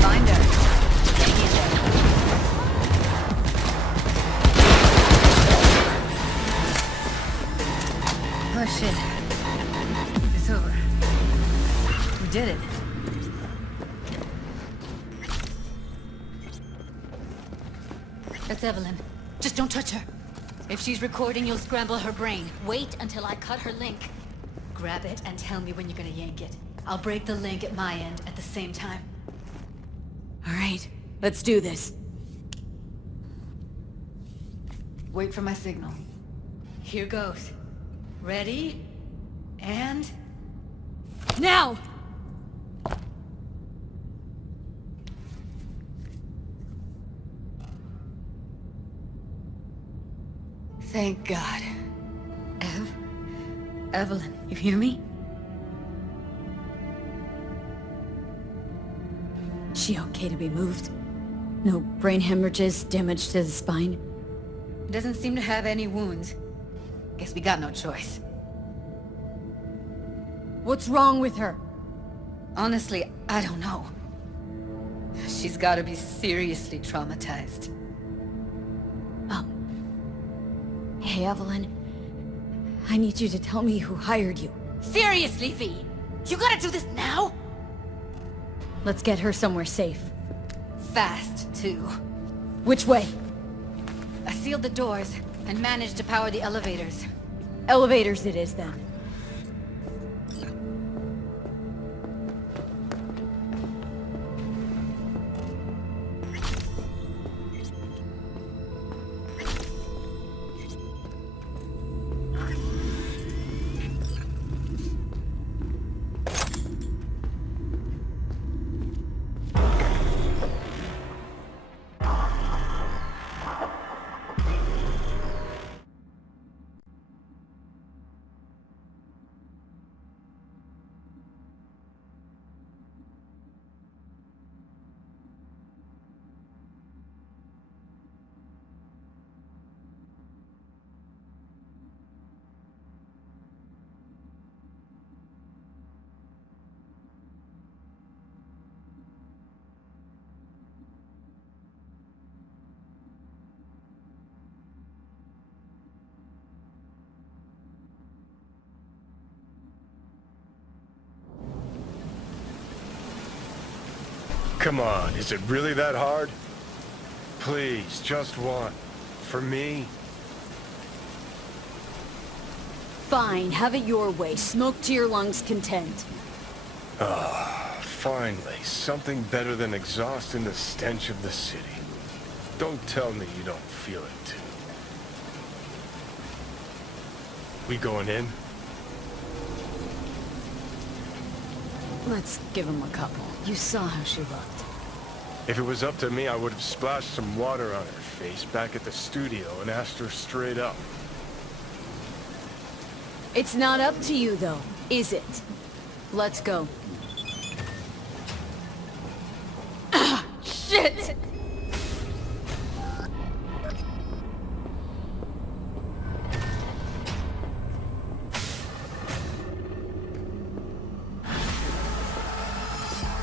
Find her. Hang in there. Oh shit. It's over. We did it. That's Evelyn. Just don't touch her. If she's recording, you'll scramble her brain. Wait until I cut her link. Grab it and tell me when you're gonna yank it. I'll break the link at my end at the same time. All right, let's do this. Wait for my signal. Here goes. Ready? And... Now! Thank God. Evelyn, you hear me? She okay to be moved? No brain hemorrhages, damage to the spine? Doesn't seem to have any wounds. Guess we got no choice. What's wrong with her? Honestly, I don't know. She's gotta be seriously traumatized. Hey, Evelyn. I need you to tell me who hired you. Seriously, V? You gotta do this now? Let's get her somewhere safe. Fast, too. Which way? I sealed the doors and managed to power the elevators. Elevators it is, then. Come on, is it really that hard? Please, just one. For me? Fine, have it your way. Smoke to your lungs' content. Ah, finally, something better than exhaust in the stench of the city. Don't tell me you don't feel it too. We going in? Let's give him a couple. You saw how she looked. If it was up to me, I would have splashed some water on her face back at the studio and asked her straight up. It's not up to you, though, is it? Let's go. Ah, shit!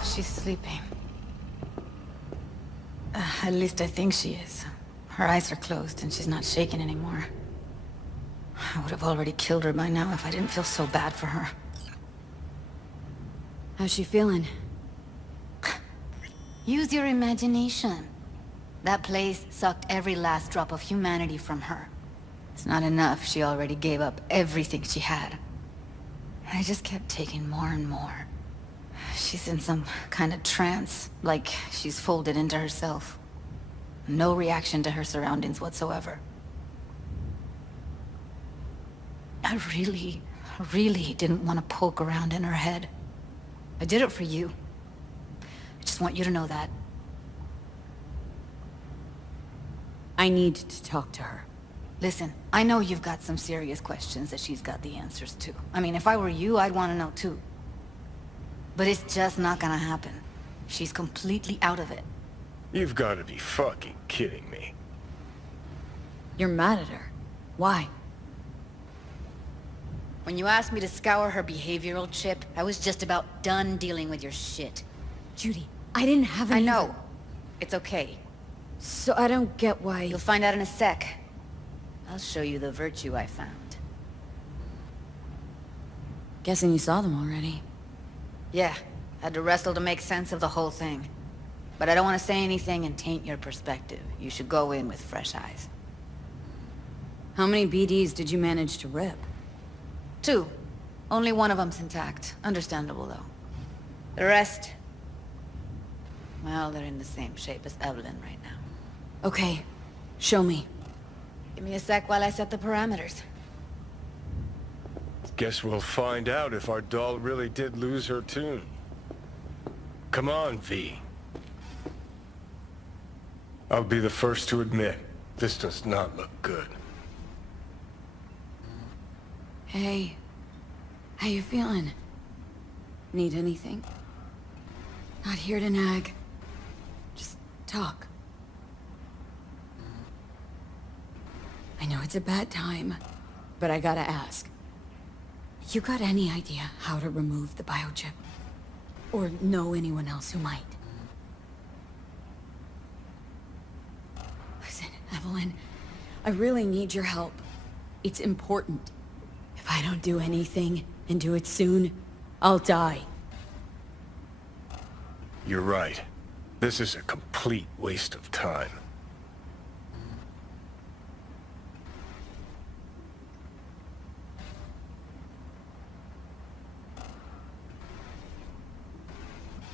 She's sleeping. At least I think she is. Her eyes are closed and she's not shaking anymore. I would have already killed her by now if I didn't feel so bad for her. How's she feeling? Use your imagination. That place sucked every last drop of humanity from her. It's not enough, she already gave up everything she had. I just kept taking more and more. She's in some kind of trance, like she's folded into herself. No reaction to her surroundings whatsoever. I really didn't want to poke around in her head. I did it for you. I just want you to know that. I need to talk to her. Listen, I know you've got some serious questions that she's got the answers to. I mean, if I were you, I'd want to know too. But it's just not gonna happen. She's completely out of it. You've got to be fucking kidding me. You're mad at her. Why? When you asked me to scour her behavioral chip, I was just about done dealing with your shit. Judy, I didn't have any... I know. It's okay. So I don't get why... You'll find out in a sec. I'll show you the virtue I found. Guessing you saw them already. Yeah, had to wrestle to make sense of the whole thing. But I don't want to say anything and taint your perspective. You should go in with fresh eyes. How many BDs did you manage to rip? 2. Only one of them's intact. Understandable, though. The rest... well, they're in the same shape as Evelyn right now. Okay. Show me. Give me a sec while I set the parameters. Guess we'll find out if our doll really did lose her tune. Come on, V. I'll be the first to admit, this does not look good. Hey. How you feeling? Need anything? Not here to nag. Just talk. I know it's a bad time, but I gotta ask. You got any idea how to remove the biochip? Or know anyone else who might? Listen, Evelyn, I really need your help. It's important. If I don't do anything, and do it soon, I'll die. You're right. This is a complete waste of time.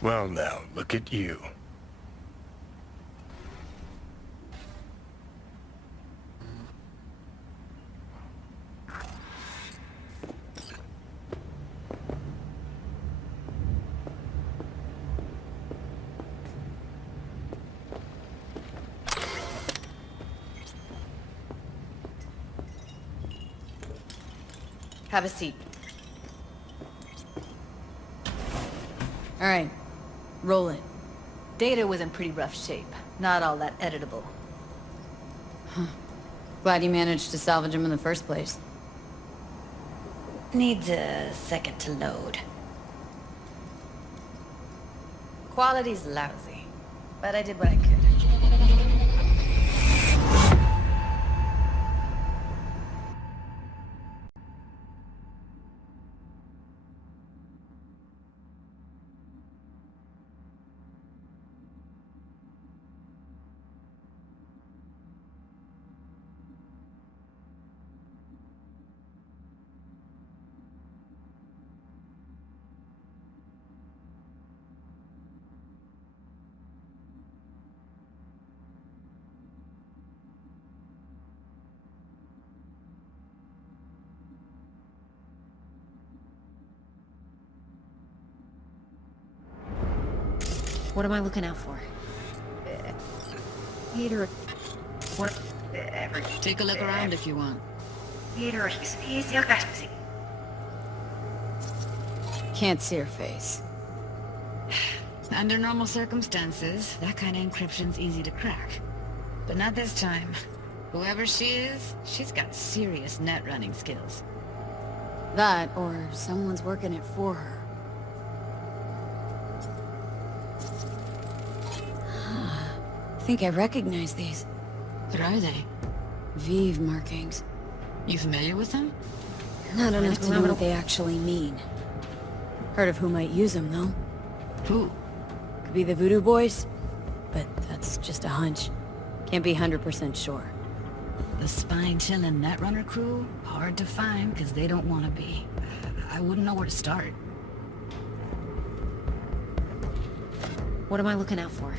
Well now, look at you. Have a seat. All right. Roll it. Data was in pretty rough shape. Not all that editable. Huh. Glad you managed to salvage him in the first place. Needs a second to load. Quality's lousy, but I did what I could. What am I looking out for? Peter. What? Take a look around if you want. Can't see her face. Under normal circumstances, that kind of encryption's easy to crack. But not this time. Whoever she is, she's got serious net running skills. That, or someone's working it for her. I think I recognize these. What are they? Vive markings. You familiar with them? Not enough to know what they actually mean. Heard of who might use them, though. Who? Could be the Voodoo Boys, but that's just a hunch. Can't be 100% sure. The spine-chilling Netrunner crew? Hard to find, because they don't want to be. I wouldn't know where to start. What am I looking out for?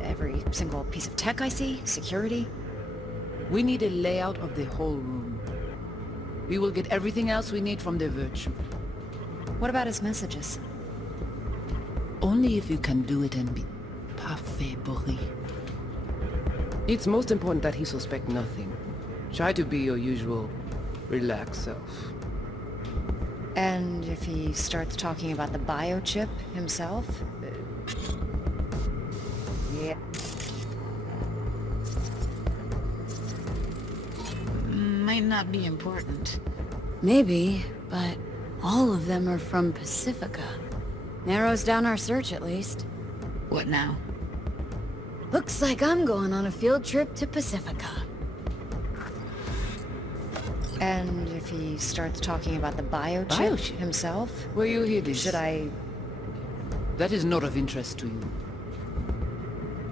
Every single piece of tech I see? Security? We need a layout of the whole room. We will get everything else we need from the Virtue. What about his messages? Only if you can do it and be parfait bourré. It's most important that he suspect nothing. Try to be your usual, relaxed self. And if he starts talking about the biochip himself? Yeah. Might not be important. Maybe, but all of them are from Pacifica. Narrows down our search, at least. What now? Looks like I'm going on a field trip to Pacifica. And if he starts talking about the biochip himself? Where you hear this? Should I... That is not of interest to you.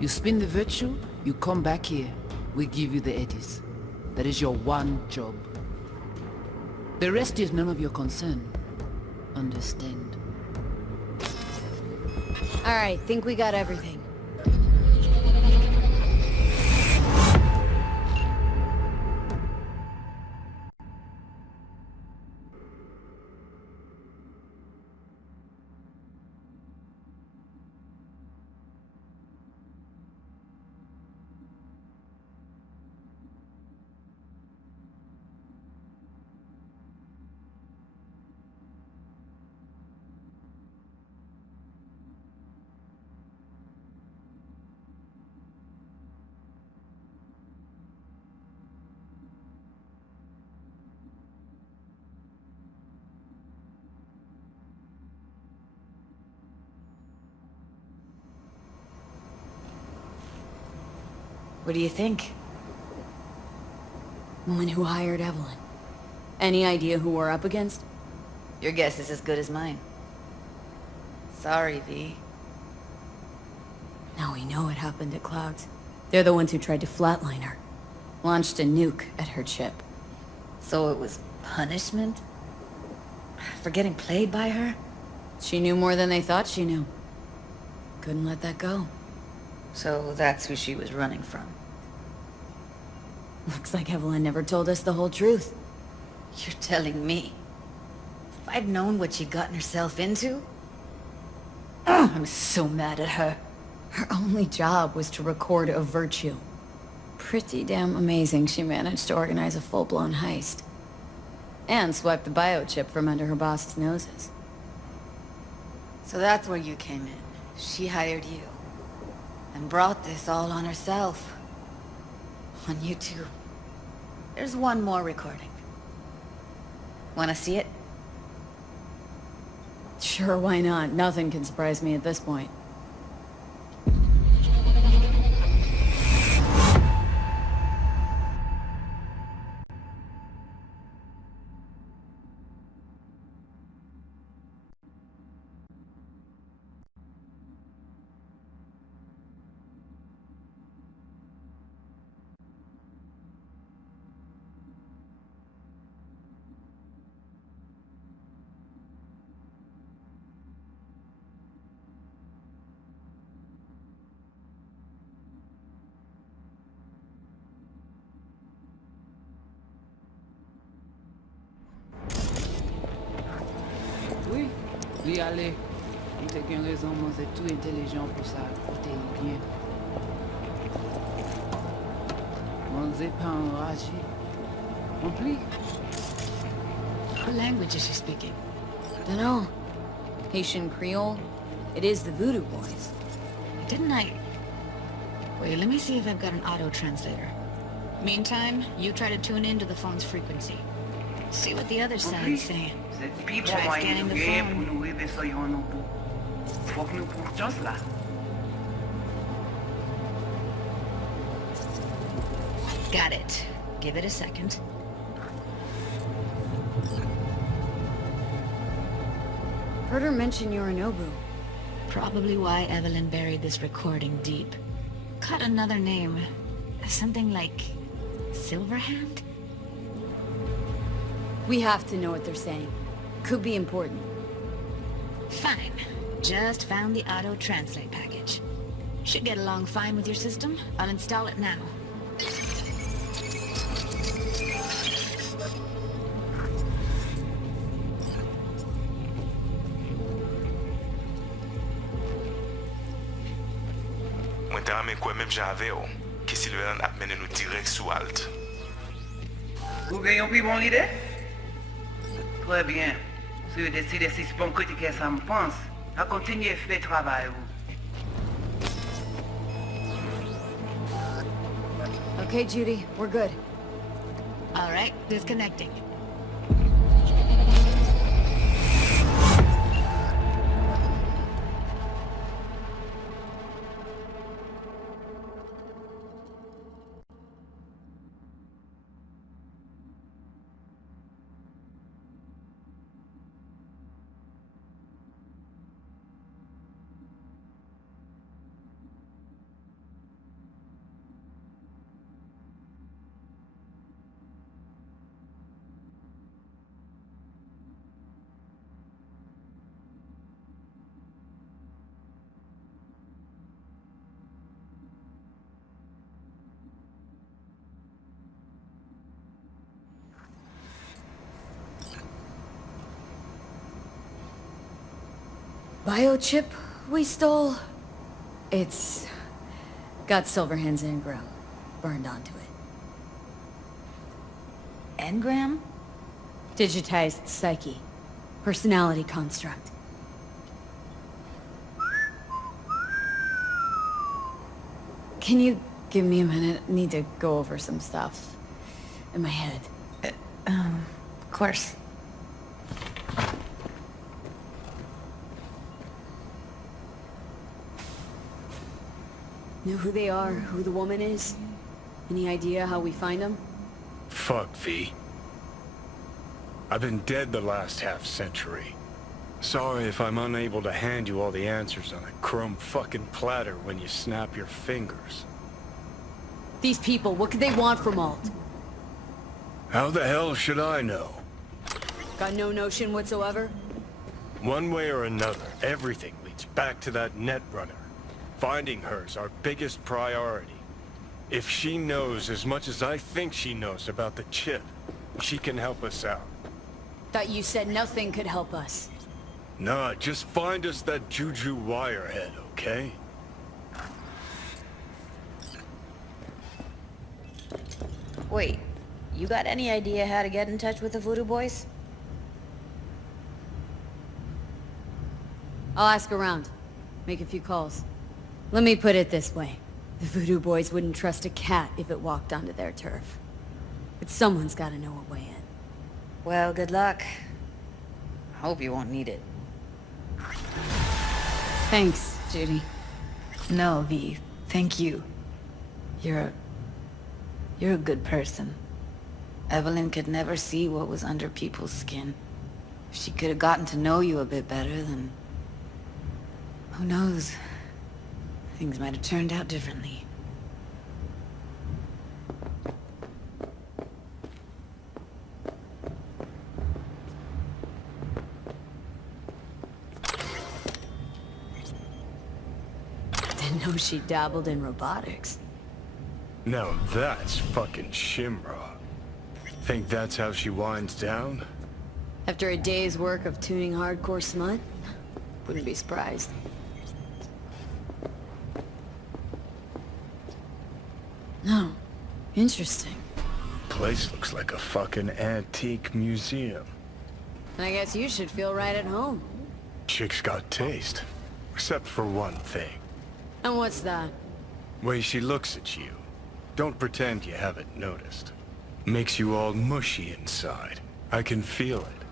You spin the Virtue, you come back here. We give you the eddies. That is your one job. The rest is none of your concern. Understand? Alright, think we got everything. What do you think? Woman who hired Evelyn. Any idea who we're up against? Your guess is as good as mine. Sorry, V. Now we know what happened at Clouds. They're the ones who tried to flatline her. Launched a nuke at her chip. So it was punishment? For getting played by her? She knew more than they thought she knew. Couldn't let that go. So that's who she was running from. Looks like Evelyn never told us the whole truth. You're telling me? If I'd known what she'd gotten herself into? I'm so mad at her. Her only job was to record a Virtue. Pretty damn amazing she managed to organize a full-blown heist. And swipe the biochip from under her boss's noses. So that's where you came in. She hired you. And brought this all on herself. On you too. There's one more recording. Wanna see it? Sure, why not? Nothing can surprise me at this point. Oui, allez. T'as qu'une raison, moi, c'est tout intelligent pour ça, côté bien. On n'est pas enragé. On plie. What language is she speaking? Dunno. Haitian Creole? It is the Voodoo Boys. Didn't I... Wait, let me see if I've got an auto-translator. Meantime, you try to tune into the phone's frequency. See what the other side's saying. Try scanning the phone. Got it. Give it a second. Heard her mention Yorinobu. Probably why Evelyn buried this recording deep. Cut another name. Something like... Silverhand? We have to know what they're saying. Could be important. Fine. Just found the auto-translate package. Should get along fine with your system. I'll install it now. Mwen te rame kwen menm jave yo, ki Silverland ap mene nou direk sou alt. Vous avez une bonne idée? Très bien. Si vous décidez si c'est bon critiquer ça me pense, à continuer à faire le travail. Okay, Judy, we're good. All right, disconnecting. Biochip we stole? It's got Silverhand's engram burned onto it. Engram? Digitized psyche. Personality construct. Can you give me a minute? I need to go over some stuff in my head. Of course. Know who they are, who the woman is? Any idea how we find them? Fuck, V. I've been dead the last half-century. Sorry if I'm unable to hand you all the answers on a chrome fucking platter when you snap your fingers. These people, what could they want from Alt? How the hell should I know? Got no notion whatsoever? One way or another, everything leads back to that Netrunner. Finding her's our biggest priority. If she knows as much as I think she knows about the chip, she can help us out. Thought you said nothing could help us. Nah, just find us that Juju wirehead, okay? Wait, you got any idea how to get in touch with the Voodoo Boys? I'll ask around. Make a few calls. Let me put it this way. The Voodoo Boys wouldn't trust a cat if it walked onto their turf. But someone's gotta know a way in. Well, good luck. Hope you won't need it. Thanks, Judy. No, V. Thank you. You're a good person. Evelyn could never see what was under people's skin. If she could have gotten to know you a bit better, then... who knows? Things might have turned out differently. Didn't know she dabbled in robotics. Now that's fucking Shimra. Think that's how she winds down? After a day's work of tuning hardcore smut? Wouldn't be surprised. No. Interesting. Place looks like a fucking antique museum. I guess you should feel right at home. Chick's got taste. Except for one thing. And what's that? Way she looks at you. Don't pretend you haven't noticed. Makes you all mushy inside. I can feel it.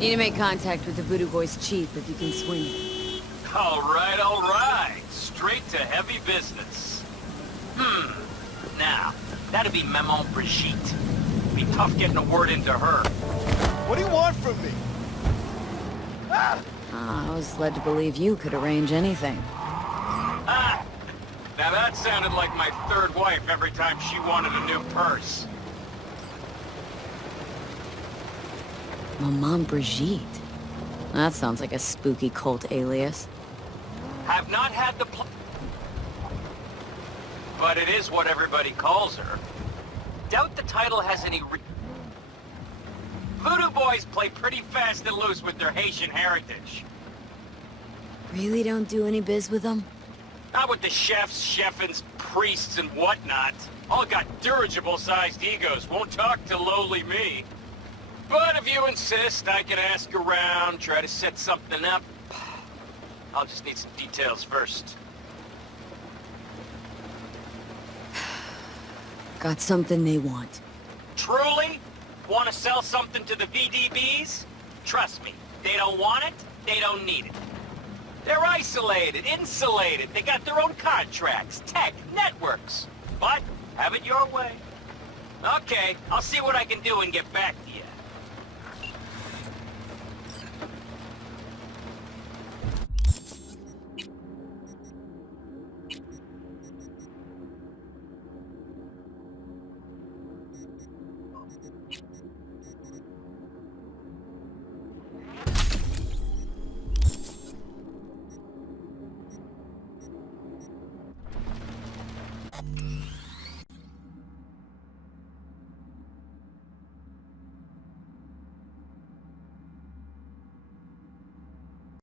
Need to make contact with the Voodoo Boys chief if you can swing it. All right. Straight to heavy business. Now, that'd be Maman Brigitte. Be tough getting a word into her. What do you want from me? I was led to believe you could arrange anything. Now that sounded like my third wife every time she wanted a new purse. Maman Brigitte. That sounds like a spooky cult alias. Have not had the but it is what everybody calls her. Doubt the title has any Voodoo Boys play pretty fast and loose with their Haitian heritage. Really don't do any biz with them? Not with the chefs, chefins, priests, and whatnot. All got dirigible-sized egos, won't talk to lowly me. But if you insist, I can ask around, try to set something up. I'll just need some details first. Got something they want. Truly? Want to sell something to the VDBs? Trust me, they don't want it, they don't need it. They're isolated, insulated, they got their own contracts, tech, networks. But, have it your way. Okay, I'll see what I can do and get back to you.